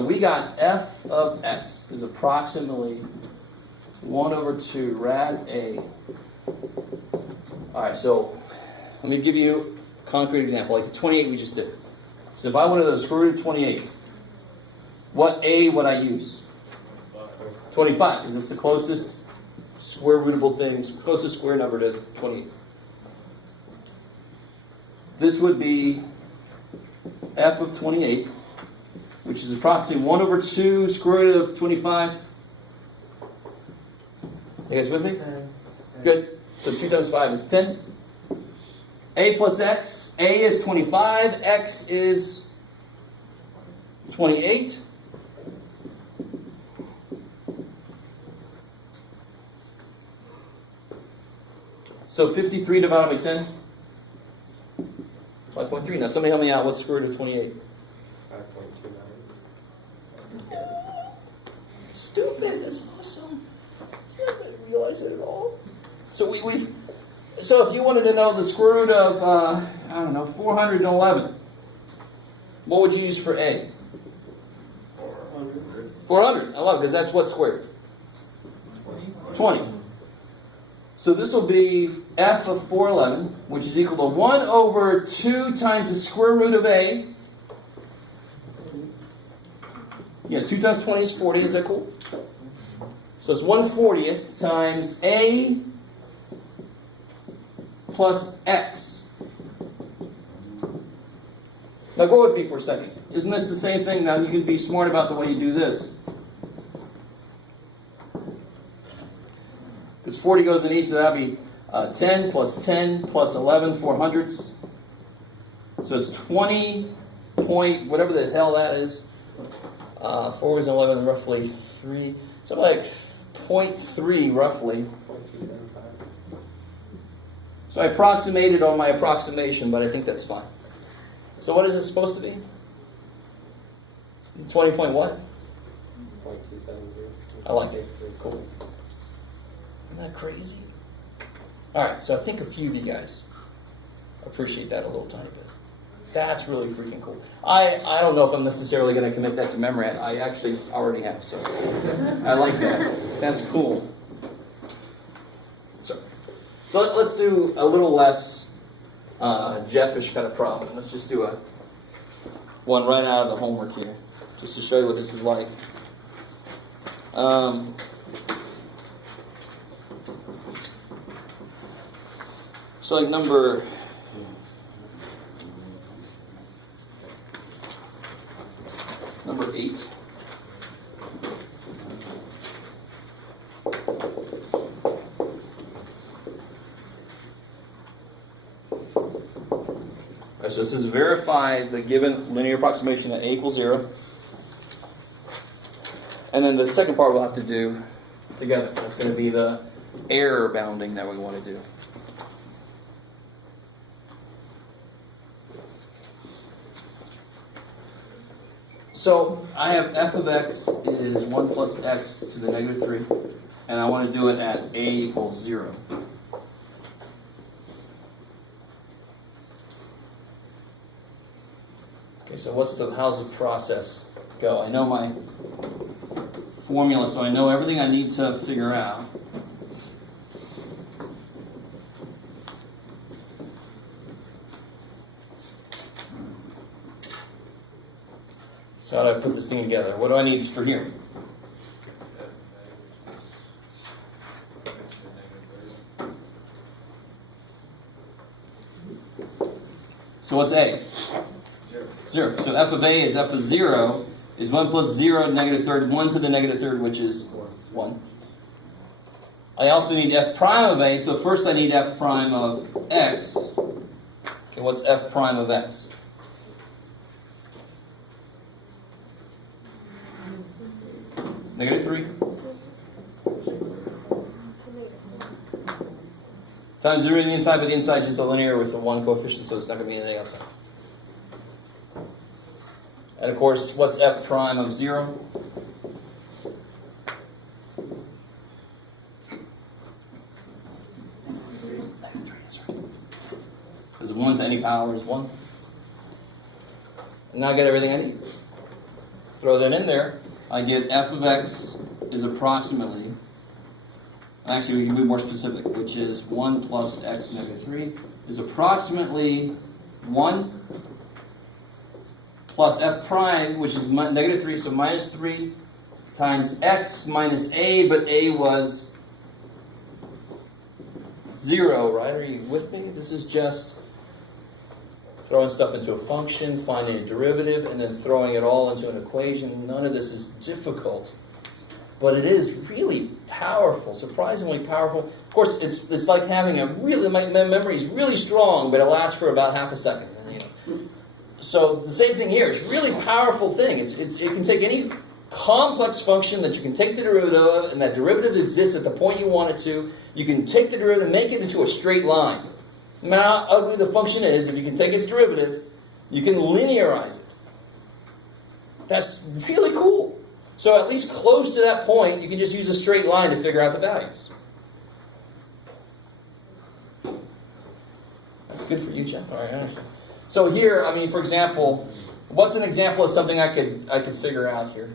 we got f of x is approximately 1 over 2 rad A. All right, so let me give you a concrete example, like the 28 we just did. So if I wanted to square root of 28, what A would I use? 25, because it's the closest square rootable thing, closest square number to 28. This would be f of 28, which is approximately 1 over 2 square root of 25. You guys with me? Good. So 2 times 5 is 10. A plus x. A is 25. X is 28. So 53 divided by 10. 5.3. Now somebody help me out. What's square root of 28? 5.29. Stupid. That's awesome. See, I didn't realize it at all. So so if you wanted to know the square root of, I don't know, 411, what would you use for A? 400. 400. I love it, because that's what squared? 20. So this will be f of 411, which is equal to 1 over 2 times the square root of A. Yeah, 2 times 20 is 40. Is that cool? So it's 1/40th times A plus X. Now go with me for a second. Isn't this the same thing? Now you can be smart about the way you do this. Because 40 goes in each, so that'll be 10 plus 10 plus 11, 400ths. So it's 20 point, whatever the hell that is. 4 is 11, roughly 3. Something like 0.3, roughly. 0.275. So I approximated on my approximation, but I think that's fine. So what is it supposed to be? 20 point what? 0.273. I like it. Cool. Isn't that crazy? Alright, so I think a few of you guys appreciate that a little tiny bit. That's really freaking cool. I don't know if I'm necessarily going to commit that to memory. I actually already have, so I like that. That's cool. So let's do a little less Jeffish kind of problem. Let's just do one right out of the homework here, just to show you what this is like. So like number 8. All right, so this is verify the given linear approximation that A equals 0. And then the second part we'll have to do together. That's going to be the error bounding that we want to do. So I have f of x is 1 plus x to the negative 3. and I want to do it at a equals 0. Okay, so how's the process go? I know my formula, so I know everything I need to figure out. So how do I put this thing together? What do I need for here? So what's a? 0. So f of a is f of 0 is 1 plus 0 negative third, 1 to the negative third, which is 1. I also need f prime of a, so first I need f prime of x. Okay, what's f prime of x? Negative 3 times 0 on the inside, but the inside is just a linear with a 1 coefficient, so it's not going to be anything outside. And of course, what's f prime of 0? Because 1 to any power is 1. And now I get everything I need. Throw that in there. I get f of x is approximately, actually we can be more specific, which is 1 plus x negative 3 is approximately 1 plus f prime, which is negative 3, so minus 3 times x minus a, but a was 0, right? Are you with me? This is just throwing stuff into a function, finding a derivative, and then throwing it all into an equation. None of this is difficult, but it is really powerful, surprisingly powerful. Of course, it's like having my memory is really strong, but it lasts for about half a second. So the same thing here. It's a really powerful thing. It can take any complex function that you can take the derivative of, and that derivative exists at the point you want it to. You can take the derivative and make it into a straight line. No matter how ugly the function is, if you can take its derivative, you can linearize it. That's really cool. So at least close to that point, you can just use a straight line to figure out the values. That's good for you, Jeff. All right, I understand. So here, I mean, for example, what's an example of something I could figure out here?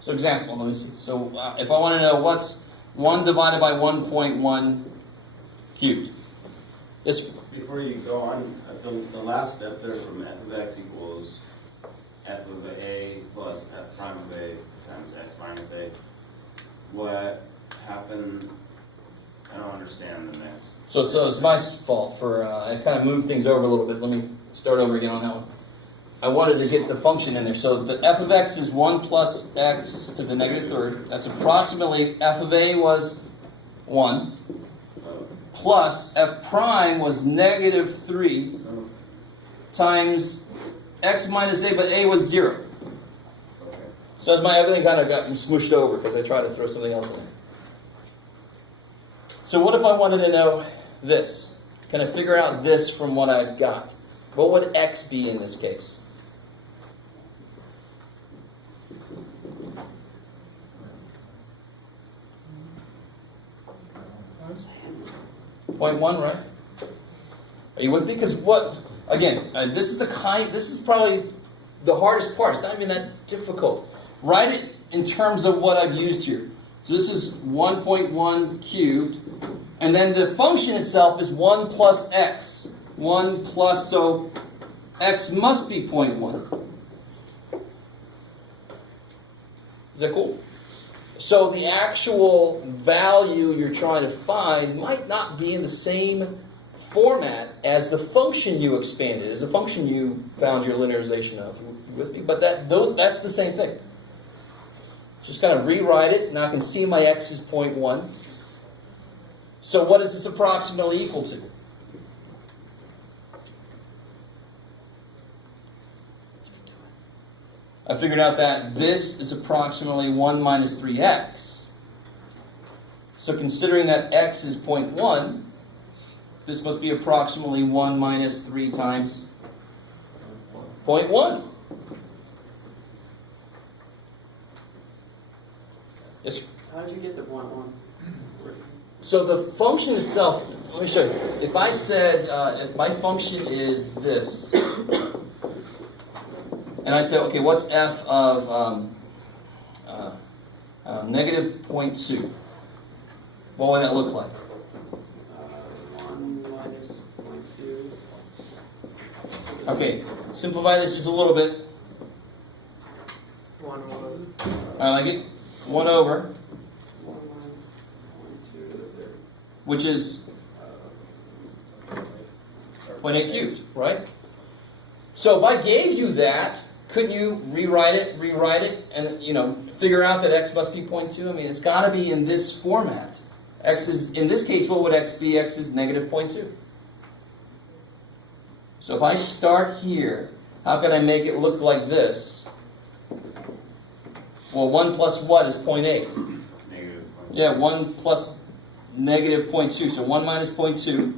So example, let me see. So if I want to know what's 1 divided by 1.1 cubed. Yes? Before you go on, the last step there from f of x equals f of a plus f prime of a times x minus a. What happened? I don't understand the next. So it's my fault for I kind of moved things over a little bit. Let me start over again on that one. I wanted to get the function in there. So the f of x is 1 plus x to the negative third. That's approximately f of a was 1 plus f prime was negative 3 times x minus a, but a was 0. So as everything kind of got smooshed over because I tried to throw something else in there. So what if I wanted to know this? Can I figure out this from what I've got? What would x be in this case? Point 1, right? Are you with me? Because this is probably the hardest part. It's not even that difficult. Write it in terms of what I've used here. So this is 1.1 cubed, and then the function itself is 1 plus x. 1 plus, so x must be 0.1. Is that cool? So the actual value you're trying to find might not be in the same format as the function you expanded, as the function you found your linearization of. You with me? But that's the same thing. Just kind of rewrite it. Now I can see my x is 0.1. So what is this approximately equal to? I figured out that this is approximately 1 minus 3x. So considering that x is 0.1, this must be approximately 1 minus 3 times 0.1. Yes, sir. How did you get the 1, 1? So the function itself, let me show you. If I said, if my function is this, and I said, okay, what's f of negative 0.2? What would that look like? 1 minus 0.2. Okay, simplify this just a little bit. 1, 1. I like it. 1 over, 1 minus 0.2 to the third. which is 0.8 cubed, right? So if I gave you that, couldn't you rewrite it, and figure out that x must be 0.2? I mean, it's got to be in this format. X is, in this case, what would x be? X is negative 0.2. So if I start here, how can I make it look like this? Well, 1 plus what is 0.8? Negative. Yeah, 1 plus negative 0.2. So 1 minus 0.2.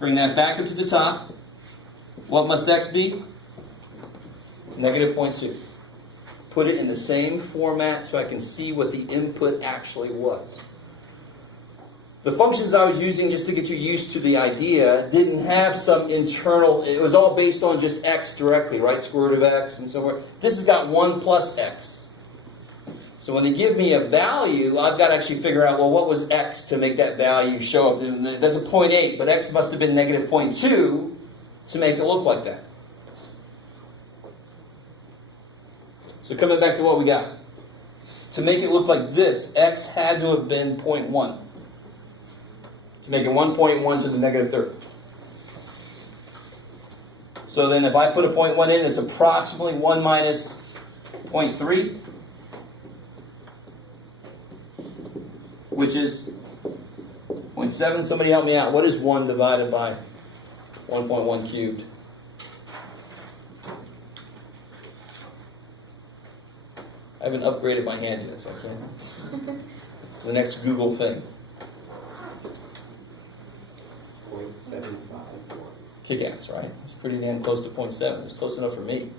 Bring that back up to the top. What must x be? Negative 0.2. Put it in the same format so I can see what the input actually was. The functions I was using just to get you used to the idea didn't have some internal, it was all based on just x directly, right? Square root of x and so forth. This has got 1 plus x. So when they give me a value, I've got to actually figure out, well, what was x to make that value show up? There's a 0.8, but x must have been negative 0.2 to make it look like that. So coming back to what we got. To make it look like this, x had to have been 0.1. To make it 1.1 to the negative third. So then if I put a 0.1 in, it's approximately 1 minus 0.3. Which is 0.7. Somebody help me out. What is 1 divided by 1.1 cubed? I haven't upgraded my hand yet, so I can't. It's the next Google thing. 0.751. Kick-ass, right? It's pretty damn close to 0.7. It's close enough for me.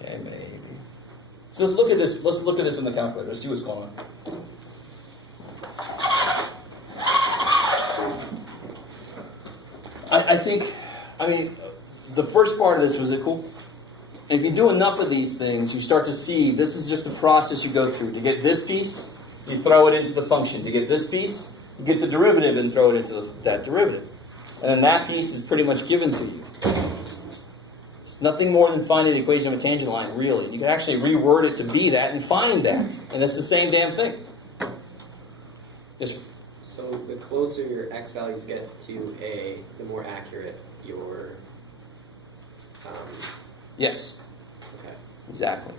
Okay, maybe. So let's look at this. Let's look at this on the calculator. Let's see what's going on. I think, the first part of this, was it cool? If you do enough of these things, you start to see this is just the process you go through. To get this piece, you throw it into the function. To get this piece, you get the derivative and throw it into that derivative. And then that piece is pretty much given to you. It's nothing more than finding the equation of a tangent line, really. You can actually reword it to be that and find that. And it's the same damn thing. Yes, sir. So the closer your x values get to a, the more accurate your... Yes. Okay. Exactly.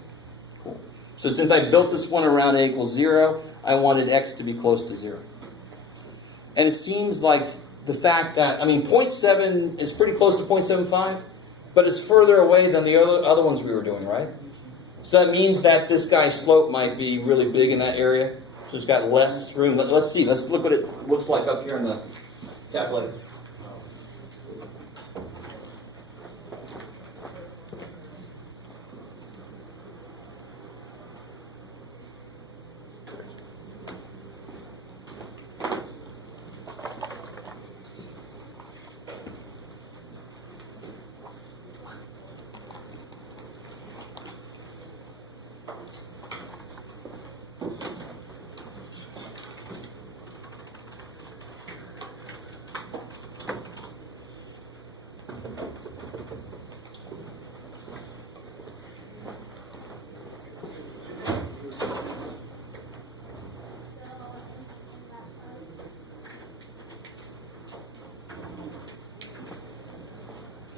Cool. So since I built this one around a equals 0, I wanted x to be close to 0. And it seems like the fact that, 0.7 is pretty close to 0.75, but it's further away than the other ones we were doing, right? So that means that this guy's slope might be really big in that area. So it's got less room. Let's see. Let's look what it looks like up here in the calculator.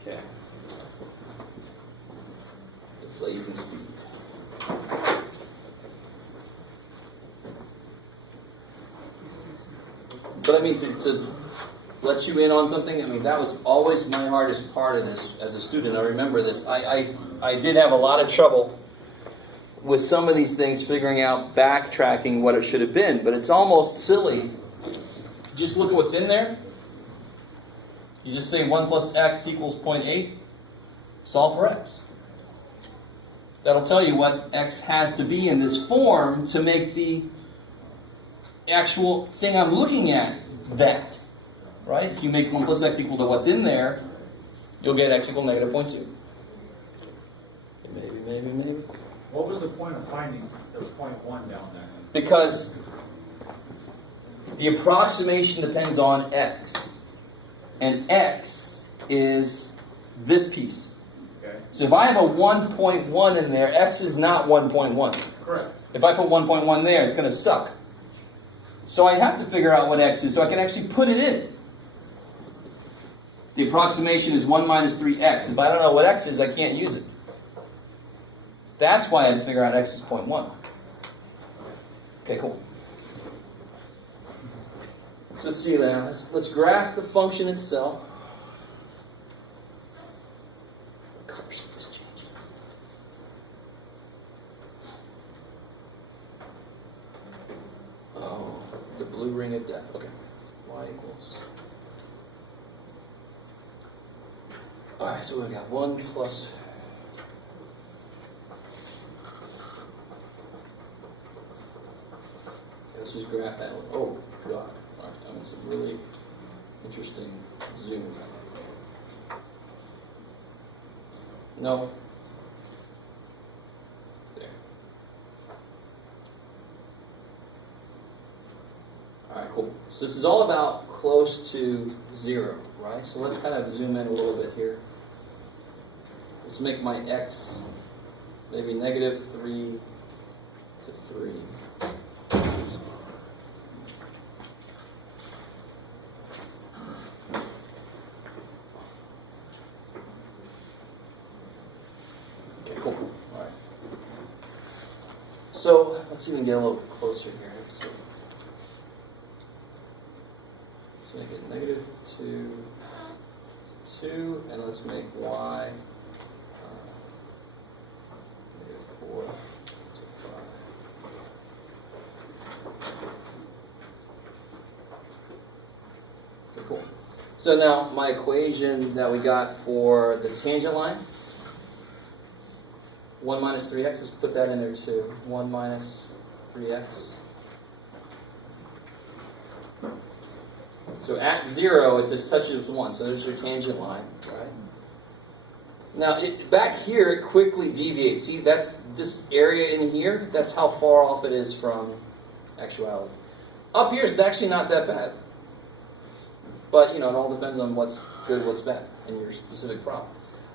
Okay. The blazing speed. But to let you in on something, that was always my hardest part of this as a student. I remember this. I did have a lot of trouble with some of these things, figuring out, backtracking what it should have been. But it's almost silly. Just look at what's in there. You just say 1 plus x equals 0.8. Solve for x. That'll tell you what x has to be in this form to make the actual thing I'm looking at that. Right? If you make 1 plus x equal to what's in there, you'll get x equal negative 0.2. Maybe. What was the point of finding the 0.1 down there? Because the approximation depends on x. And x is this piece. Okay. So if I have a 1.1 in there, x is not 1.1. Correct. If I put 1.1 there, it's going to suck. So I have to figure out what x is so I can actually put it in. The approximation is 1 minus 3x. If I don't know what x is, I can't use it. That's why I had to figure out x is 0.1. Okay, cool. So see that. Let's graph the function itself. Color surface changed. Oh, the blue ring of death. Okay. Y equals. Alright, so we've got 1 plus. Let's just graph that one. Oh, God. Alright, I'm in some really interesting zoom. No. There. Alright, cool. So this is all about close to 0, right? So let's kind of zoom in a little bit here. Let's make my x maybe negative 3 to 3. So let's see if we can get a little closer here. Let's see. Let's make it negative 2, 2, and let's make y negative 4 to 5. Okay, cool. So now my equation that we got for the tangent line. 1 minus 3x, let's put that in there too. 1 minus 3x. So at 0, it just touches 1. So there's your tangent line, right? Now, back here, it quickly deviates. See, that's this area in here. That's how far off it is from actuality. Up here, it's actually not that bad. But, you know, it all depends on what's good, what's bad in your specific problem.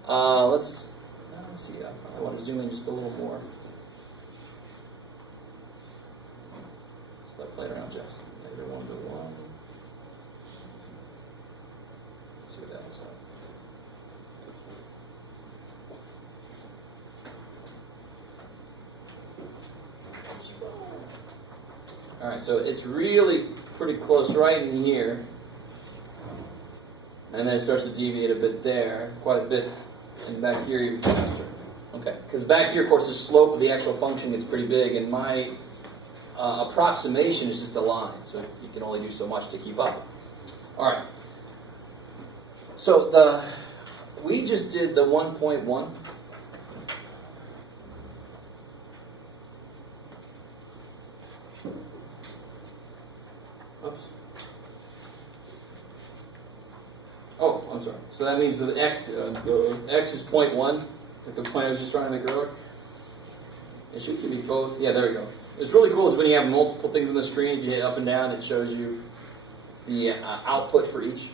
Let's see. I want to zoom in just a little more. Start playing around, Jeff. Negative 1 to 1. See what that looks like. All right, so it's really pretty close right in here, and then it starts to deviate a bit there, quite a bit. And back here even faster. Okay, because back here, of course, the slope of the actual function gets pretty big, and my approximation is just a line, so you can only do so much to keep up. All right. So we just did the 1.1. Oops. Oh, I'm sorry. So that means that x is 0.1, like the point I was just trying to make earlier. It should give me both. Yeah, there we go. It's really cool is when you have multiple things on the screen, you hit up and down, it shows you the output for each.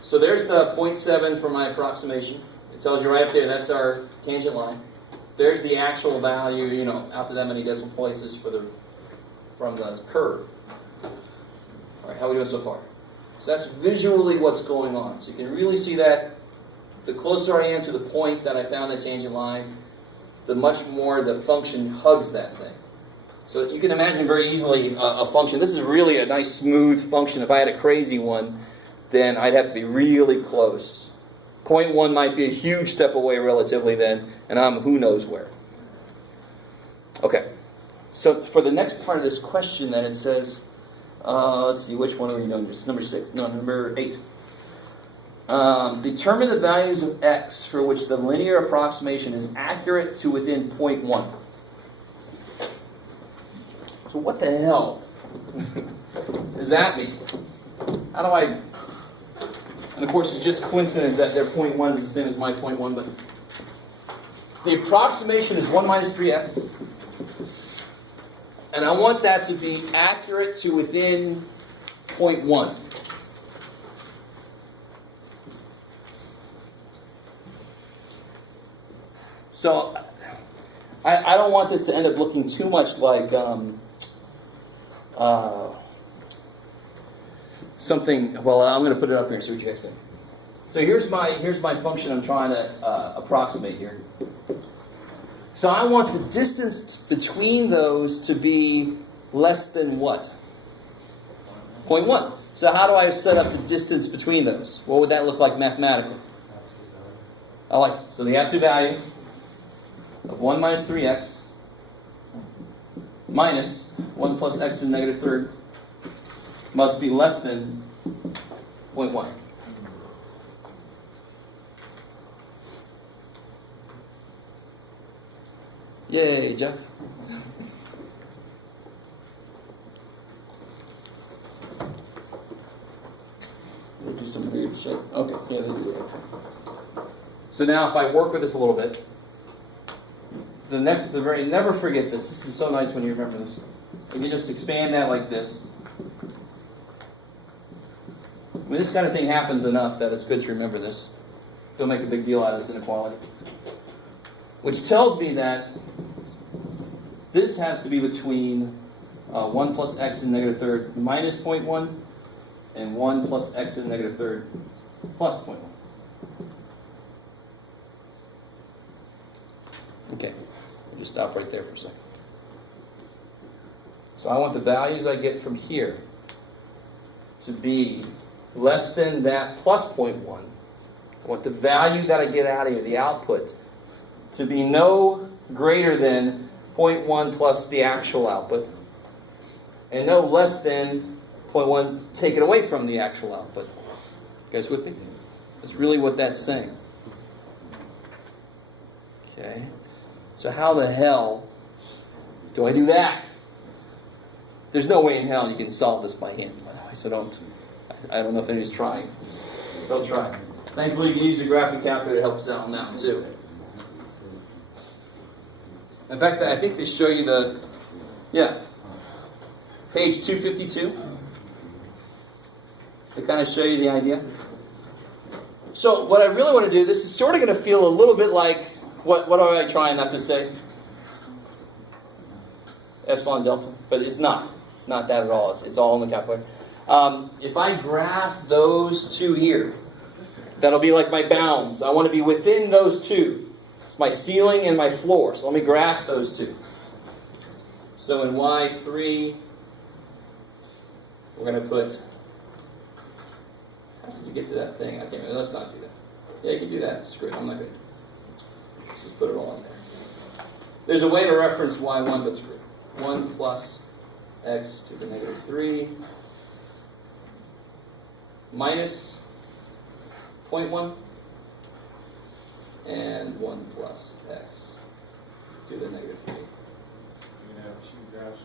So there's the 0.7 for my approximation. It tells you right up there, that's our tangent line. There's the actual value, you know, after that many decimal places from the curve. All right, how are we doing so far? So that's visually what's going on. So you can really see that the closer I am to the point that I found the tangent line, the much more the function hugs that thing. So you can imagine very easily a function. This is really a nice smooth function. If I had a crazy one, then I'd have to be really close. 0.1 might be a huge step away relatively then, and I'm who knows where. So for the next part of this question, then it says, let's see, which one are we doing? Just number 6. No, number 8. Determine the values of x for which the linear approximation is accurate to within 0.1. So what the hell does that mean? How do I... And of course it's just coincidence that their 0.1 is the same as my 0.1, but the approximation is 1 minus 3x. And I want that to be accurate to within 0.1. So I don't want this to end up looking too much like something. Well, I'm going to put it up here and see what you guys think. So here's my function I'm trying to approximate here. So I want the distance between those to be less than what? 0.1. So how do I set up the distance between those? What would that look like mathematically? I like it. So the absolute value of 1 minus 3x minus 1 plus x to the negative third must be less than 0.1. Yay, Jeff. We'll do some weird shit. Okay, yeah, they do it. So now if I work with this a little bit, never forget this. This is so nice when you remember this. If you just expand that like this. I mean, this kind of thing happens enough that it's good to remember this. Don't make a big deal out of this inequality. Which tells me that this has to be between 1 plus x to the negative third minus 0.1 and 1 plus x to the negative third plus 0.1. Okay, we'll just stop right there for a second. So I want the values I get from here to be less than that plus 0.1. I want the value that I get out of here, the output, to be no greater than 0.1 plus the actual output, and no less than 0.1 taken away from the actual output. You guys with me? That's really what that's saying. Okay. So how the hell do I do that? There's no way in hell you can solve this by hand, by the way, so I don't know if anybody's trying. Don't try. Thankfully, you can use the graphic calculator to help us out on that one, too. In fact, I think they show you page 252. To kind of show you the idea. So what I really want to do, this is sort of going to feel a little bit like, what am I trying not to say? Epsilon delta. But it's not. It's not that at all. It's all in the calculator. If I graph those two here, that'll be like my bounds. I want to be within those two. It's my ceiling and my floor. So let me graph those two. So in Y3, we're going to put... How did you get to that thing? I can't remember. Let's not do that. Yeah, you can do that. Screw it. I'm not going to. Let's just put it all in there. There's a way to reference Y1, but screw it. 1 plus x to the negative 3 minus 0.1 and 1 plus x to the negative 3. You can have two graphs.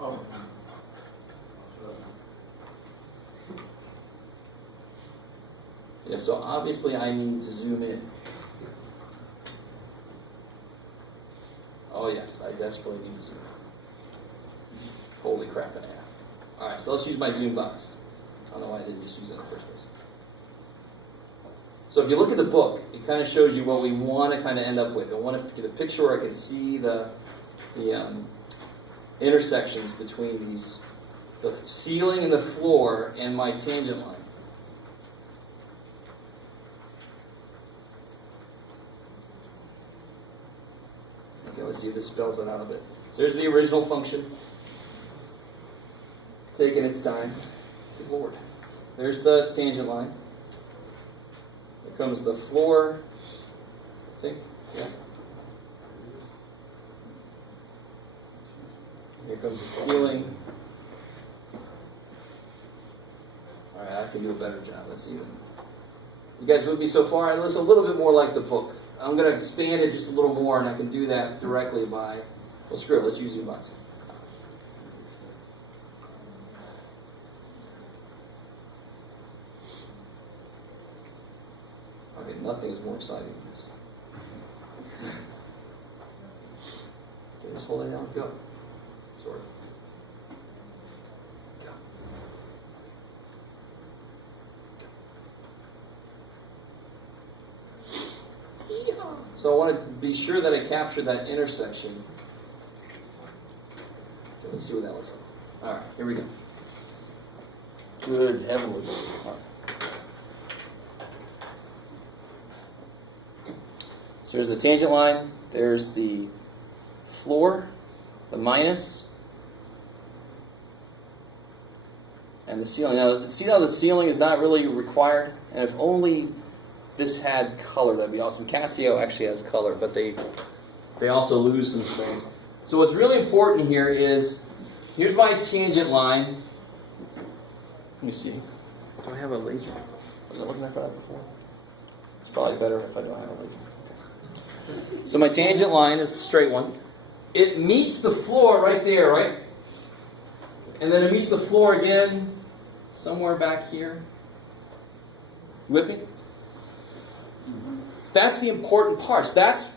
Oh. Yeah, so obviously I need to zoom in. Oh yes, I desperately need to zoom in. Holy crap and a half. Alright, so let's use my zoom box. I don't know why I didn't just use it in the first place. So if you look at the book, it kind of shows you what we want to kind of end up with. I want to get a picture where I can see the intersections between the ceiling and the floor and my tangent line. Okay, let's see if this spells it out a bit. So there's the original function. Taking its time. Good Lord. There's the tangent line. There comes the floor. I think. Yeah. Here comes the ceiling. All right, I can do a better job. Let's see. You guys with me so far? It looks a little bit more like the book. I'm going to expand it just a little more, and I can do that directly by, well, screw it. Let's use Ebox. Okay, nothing is more exciting than this. Okay, just hold it down. Go. Sort of. So I want to be sure that I capture that intersection. So let's see what that looks like. All right, here we go. Good heavenly. All right. So there's the tangent line. There's the floor, the minus, and the ceiling. Now, see how the ceiling is not really required? And if only this had color, that'd be awesome. Casio actually has color, but they also lose some things. So what's really important here is, here's my tangent line. Let me see. Do I have a laser? Was I looking for that before? It's probably better if I don't have a laser. So my tangent line is a straight one. It meets the floor right there, right? And then it meets the floor again somewhere back here. With me? That's the important parts. That's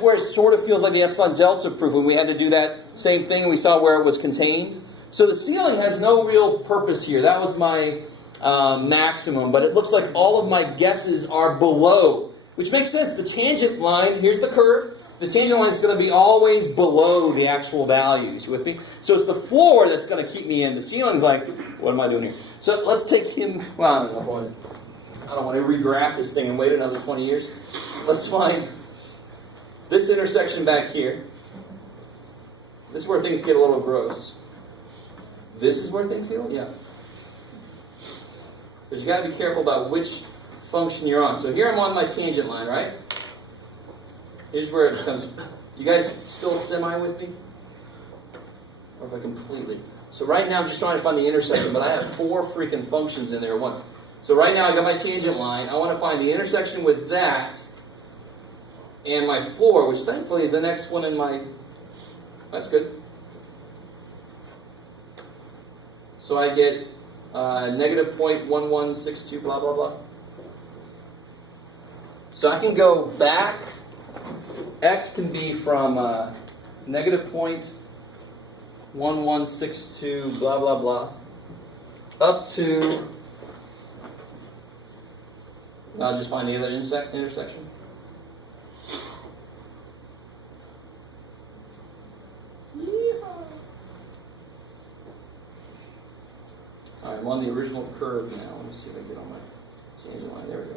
where it sort of feels like the epsilon delta proof when we had to do that same thing and we saw where it was contained. So the ceiling has no real purpose here. That was my maximum, but it looks like all of my guesses are below, which makes sense. The tangent line, here's the curve. The tangent line is going to be always below the actual values. You with me? So it's the floor that's going to keep me in. The ceiling's like, what am I doing here? So let's take him, well, I don't want to regraph this thing and wait another 20 years. Let's find this intersection back here. This is where things get a little gross. This is where things get, yeah. But you got to be careful about which function you're on. So here I'm on my tangent line, right? Here's where it comes. You guys still semi with me? Or if I completely? So right now I'm just trying to find the intersection, but I have 4 freaking functions in there at once. So right now I got my tangent line. I want to find the intersection with that and my floor, which thankfully is the next one in my... That's good. So I get negative 0.1162, blah, blah, blah. So I can go back. X can be from negative 0.1162, blah, blah, blah, up to... I'll just find the other intersection. Alright, I'm on the original curve now. Let me see if I can get on my tangent line. There we go.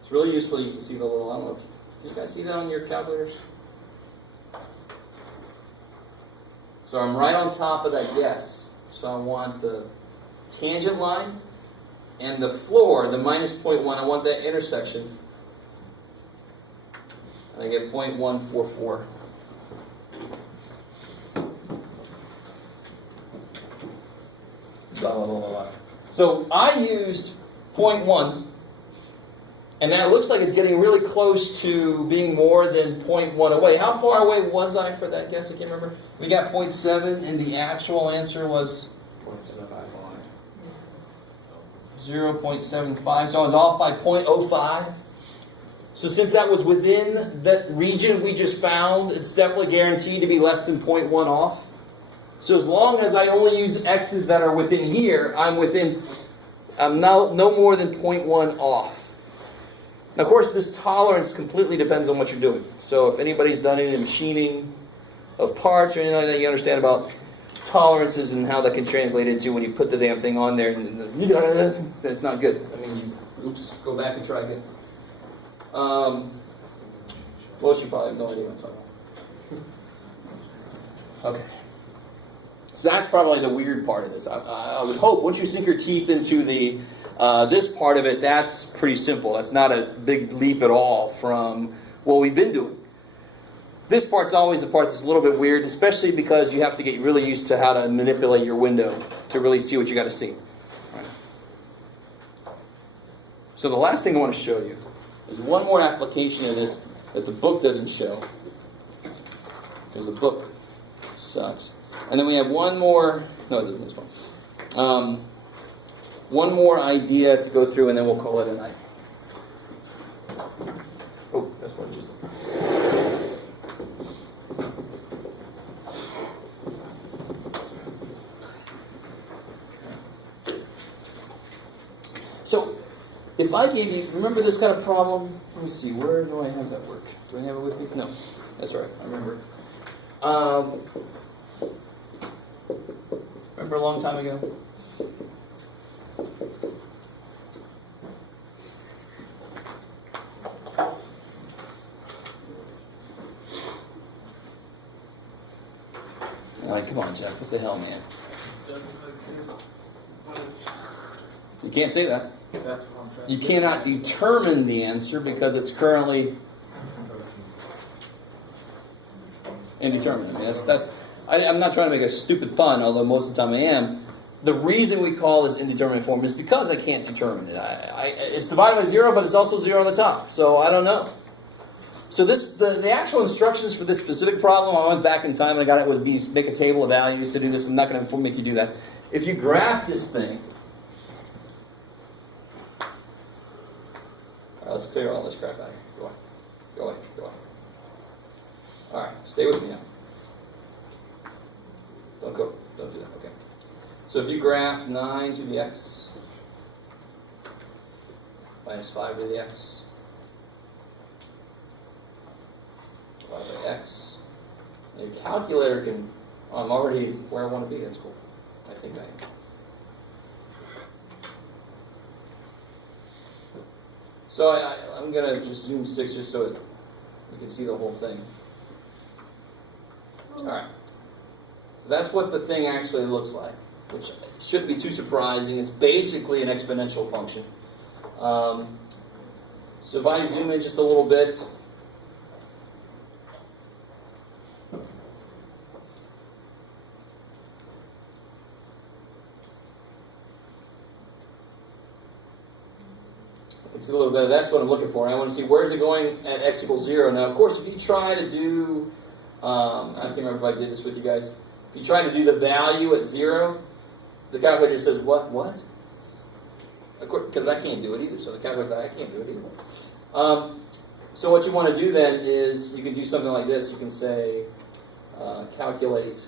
It's really useful. You can see the little, I don't know if you guys see that on your calculators. So I'm right on top of that guess. So I want the tangent line and the floor, the minus 0.1, I want that intersection. And I get 0.144. Blah, blah, blah, blah. So I used 0.1, and that looks like it's getting really close to being more than 0.1 away. How far away was I for that guess? I can't remember. We got 0.7, and the actual answer was 0.75, so I was off by 0.05. So since that was within that region we just found, it's definitely guaranteed to be less than 0.1 off. So as long as I only use x's that are within here, I'm no more than 0.1 off. Now, of course, this tolerance completely depends on what you're doing. So if anybody's done any machining of parts or anything like that, you understand about tolerances and how that can translate into when you put the damn thing on there. That's not good. I mean, oops, go back and try again. Most of you probably have no idea what I'm talking about. Okay. So that's probably the weird part of this. I would hope once you sink your teeth into the this part of it, that's pretty simple. That's not a big leap at all from what we've been doing. This part's always the part that's a little bit weird, especially because you have to get really used to how to manipulate your window to really see what you got to see. So the last thing I want to show you is one more application of this that the book doesn't show, because the book sucks. And then we have one more, no, it doesn't, it's fine. One more idea to go through, and then we'll call it a night. Oh, that's what I just... So, if I gave you, remember this kind of problem? Let me see, where do I have that work? Do I have it with me? No, that's right, I remember. Remember a long time ago? Alright, come on, Jeff, what the hell, man? Doesn't exist, but it's... You can't say that. That's what I'm trying to You cannot determine the answer because it's currently indeterminate. I mean, I'm not trying to make a stupid pun, although most of the time I am. The reason we call this indeterminate form is because I can't determine it. It's divided by 0, but it's also 0 on the top, so I don't know. So the actual instructions for this specific problem, I went back in time and I got it, would be make a table of values to do this. I'm not going to make you do that. If you graph this thing, let's clear all this crap out of here. Go away. Go away. Go away. Alright, stay with me now. Don't go. Don't do that. Okay. So if you graph 9 to the x minus 5 to the x divided by x, your calculator can... Oh, I'm already where I want to be. That's cool. I think I am. So I'm going to just zoom 6 just so we can see the whole thing. Alright. So that's what the thing actually looks like, which shouldn't be too surprising. It's basically an exponential function. So if I zoom in just a little bit, see a little bit. That's what I'm looking for. I want to see where's it going at x equals 0. Now, of course, if you try to do, I can't remember if I did this with you guys. If you try to do the value at 0, the calculator says, what? Because I can't do it either. So the calculator says, I can't do it either. So what you want to do then is you can do something like this. You can say, calculate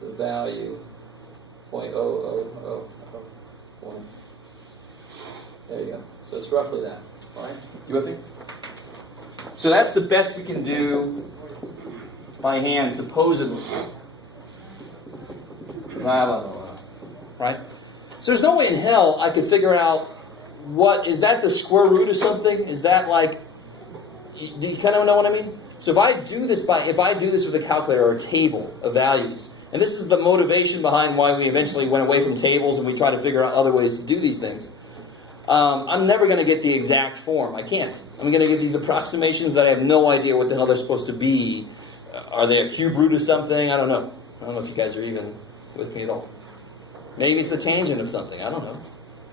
the value 0.0001. There you go. So it's roughly that. All right? You with me? So that's the best we can do by hand, supposedly. Blah, blah, blah, blah. Right? So there's no way in hell I could figure out is that the square root of something? Is that like, do you kind of know what I mean? So if I do this with a calculator or a table of values, and this is the motivation behind why we eventually went away from tables and we try to figure out other ways to do these things. I'm never going to get the exact form. I can't. I'm going to get these approximations that I have no idea what the hell they're supposed to be. Are they a cube root of something? I don't know. I don't know if you guys are even with me at all. Maybe it's the tangent of something. I don't know.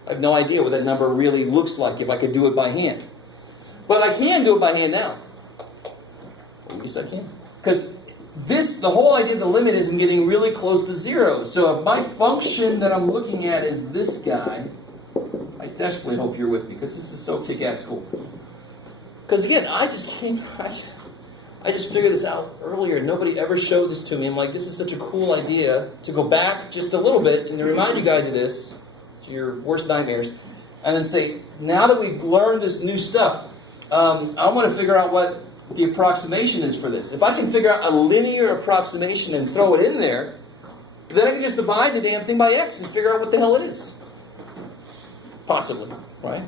I have no idea what that number really looks like if I could do it by hand. But I can do it by hand now. At least I can. Because the whole idea of the limit is I'm getting really close to 0. So if my function that I'm looking at is this guy, I desperately hope you're with me because this is so kick-ass cool. Because again, I just figured this out earlier. Nobody ever showed this to me. I'm like, this is such a cool idea to go back just a little bit and to remind you guys of this, to your worst nightmares, and then say, now that we've learned this new stuff, I want to figure out what the approximation is for this. If I can figure out a linear approximation and throw it in there, then I can just divide the damn thing by x and figure out what the hell it is. Possibly, right?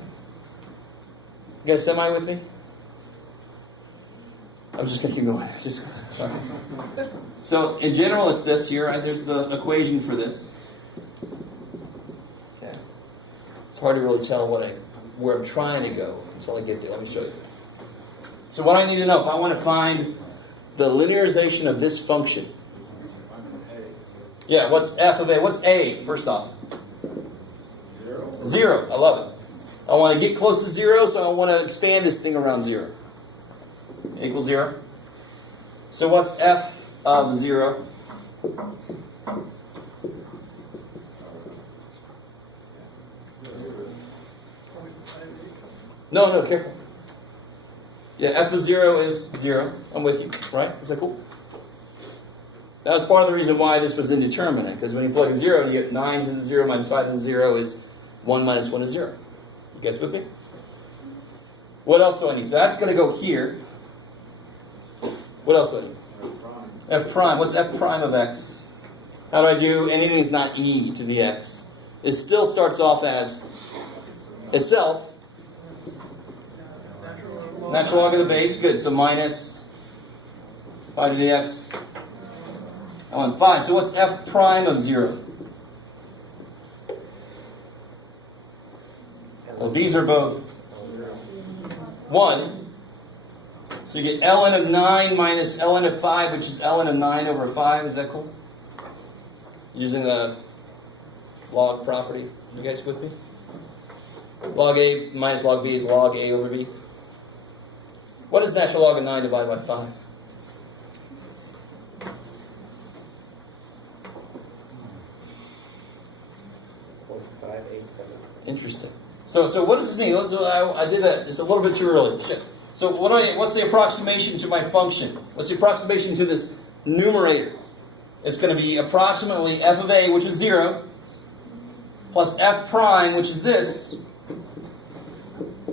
You guys semi with me? I'm just going to keep going. Sorry. So, in general, it's this here. Right? There's the equation for this. Okay. It's hard to really tell where I'm trying to go until I get there. Let me show you. So what I need to know, if I want to find the linearization of this function. Yeah, what's f of a? What's a, first off? 0. I love it. I want to get close to 0, so I want to expand this thing around 0. Equals 0. So what's f of 0? No, careful. Yeah, f of 0 is 0. I'm with you, right? Is that cool? That was part of the reason why this was indeterminate, because when you plug a 0, you get 9 to the 0 minus 5 to the 0 is 1 minus 1 is 0. You guys with me? What else do I need? So that's going to go here. What else do I need? F prime. What's f prime of x? How do I do anything that's not e to the x? It still starts off as itself. Natural log of the base. Good. So minus 5 to the x. I want 5. So what's f prime of 0? Well, these are both 1. So you get ln of 9 minus ln of 5, which is ln of 9 over 5. Is that cool? Using the log property. You guys with me? Log A minus log B is log A over B. What is natural log of 9 divided by 5? Interesting. So what does this mean? I did that just a little bit too early. Shit. So what's the approximation to my function? What's the approximation to this numerator? It's going to be approximately f of a, which is 0, plus f prime, which is this,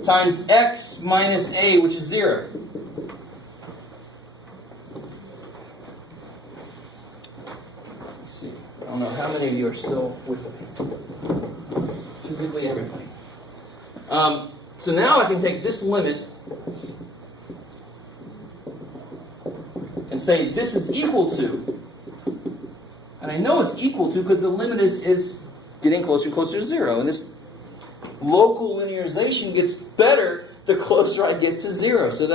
times x minus a, which is 0. Let's see. I don't know how many of you are still with me. Physically everybody. So now I can take this limit and say this is equal to, and I know it's equal to because the limit is getting closer and closer to 0, and this local linearization gets better the closer I get to 0. So then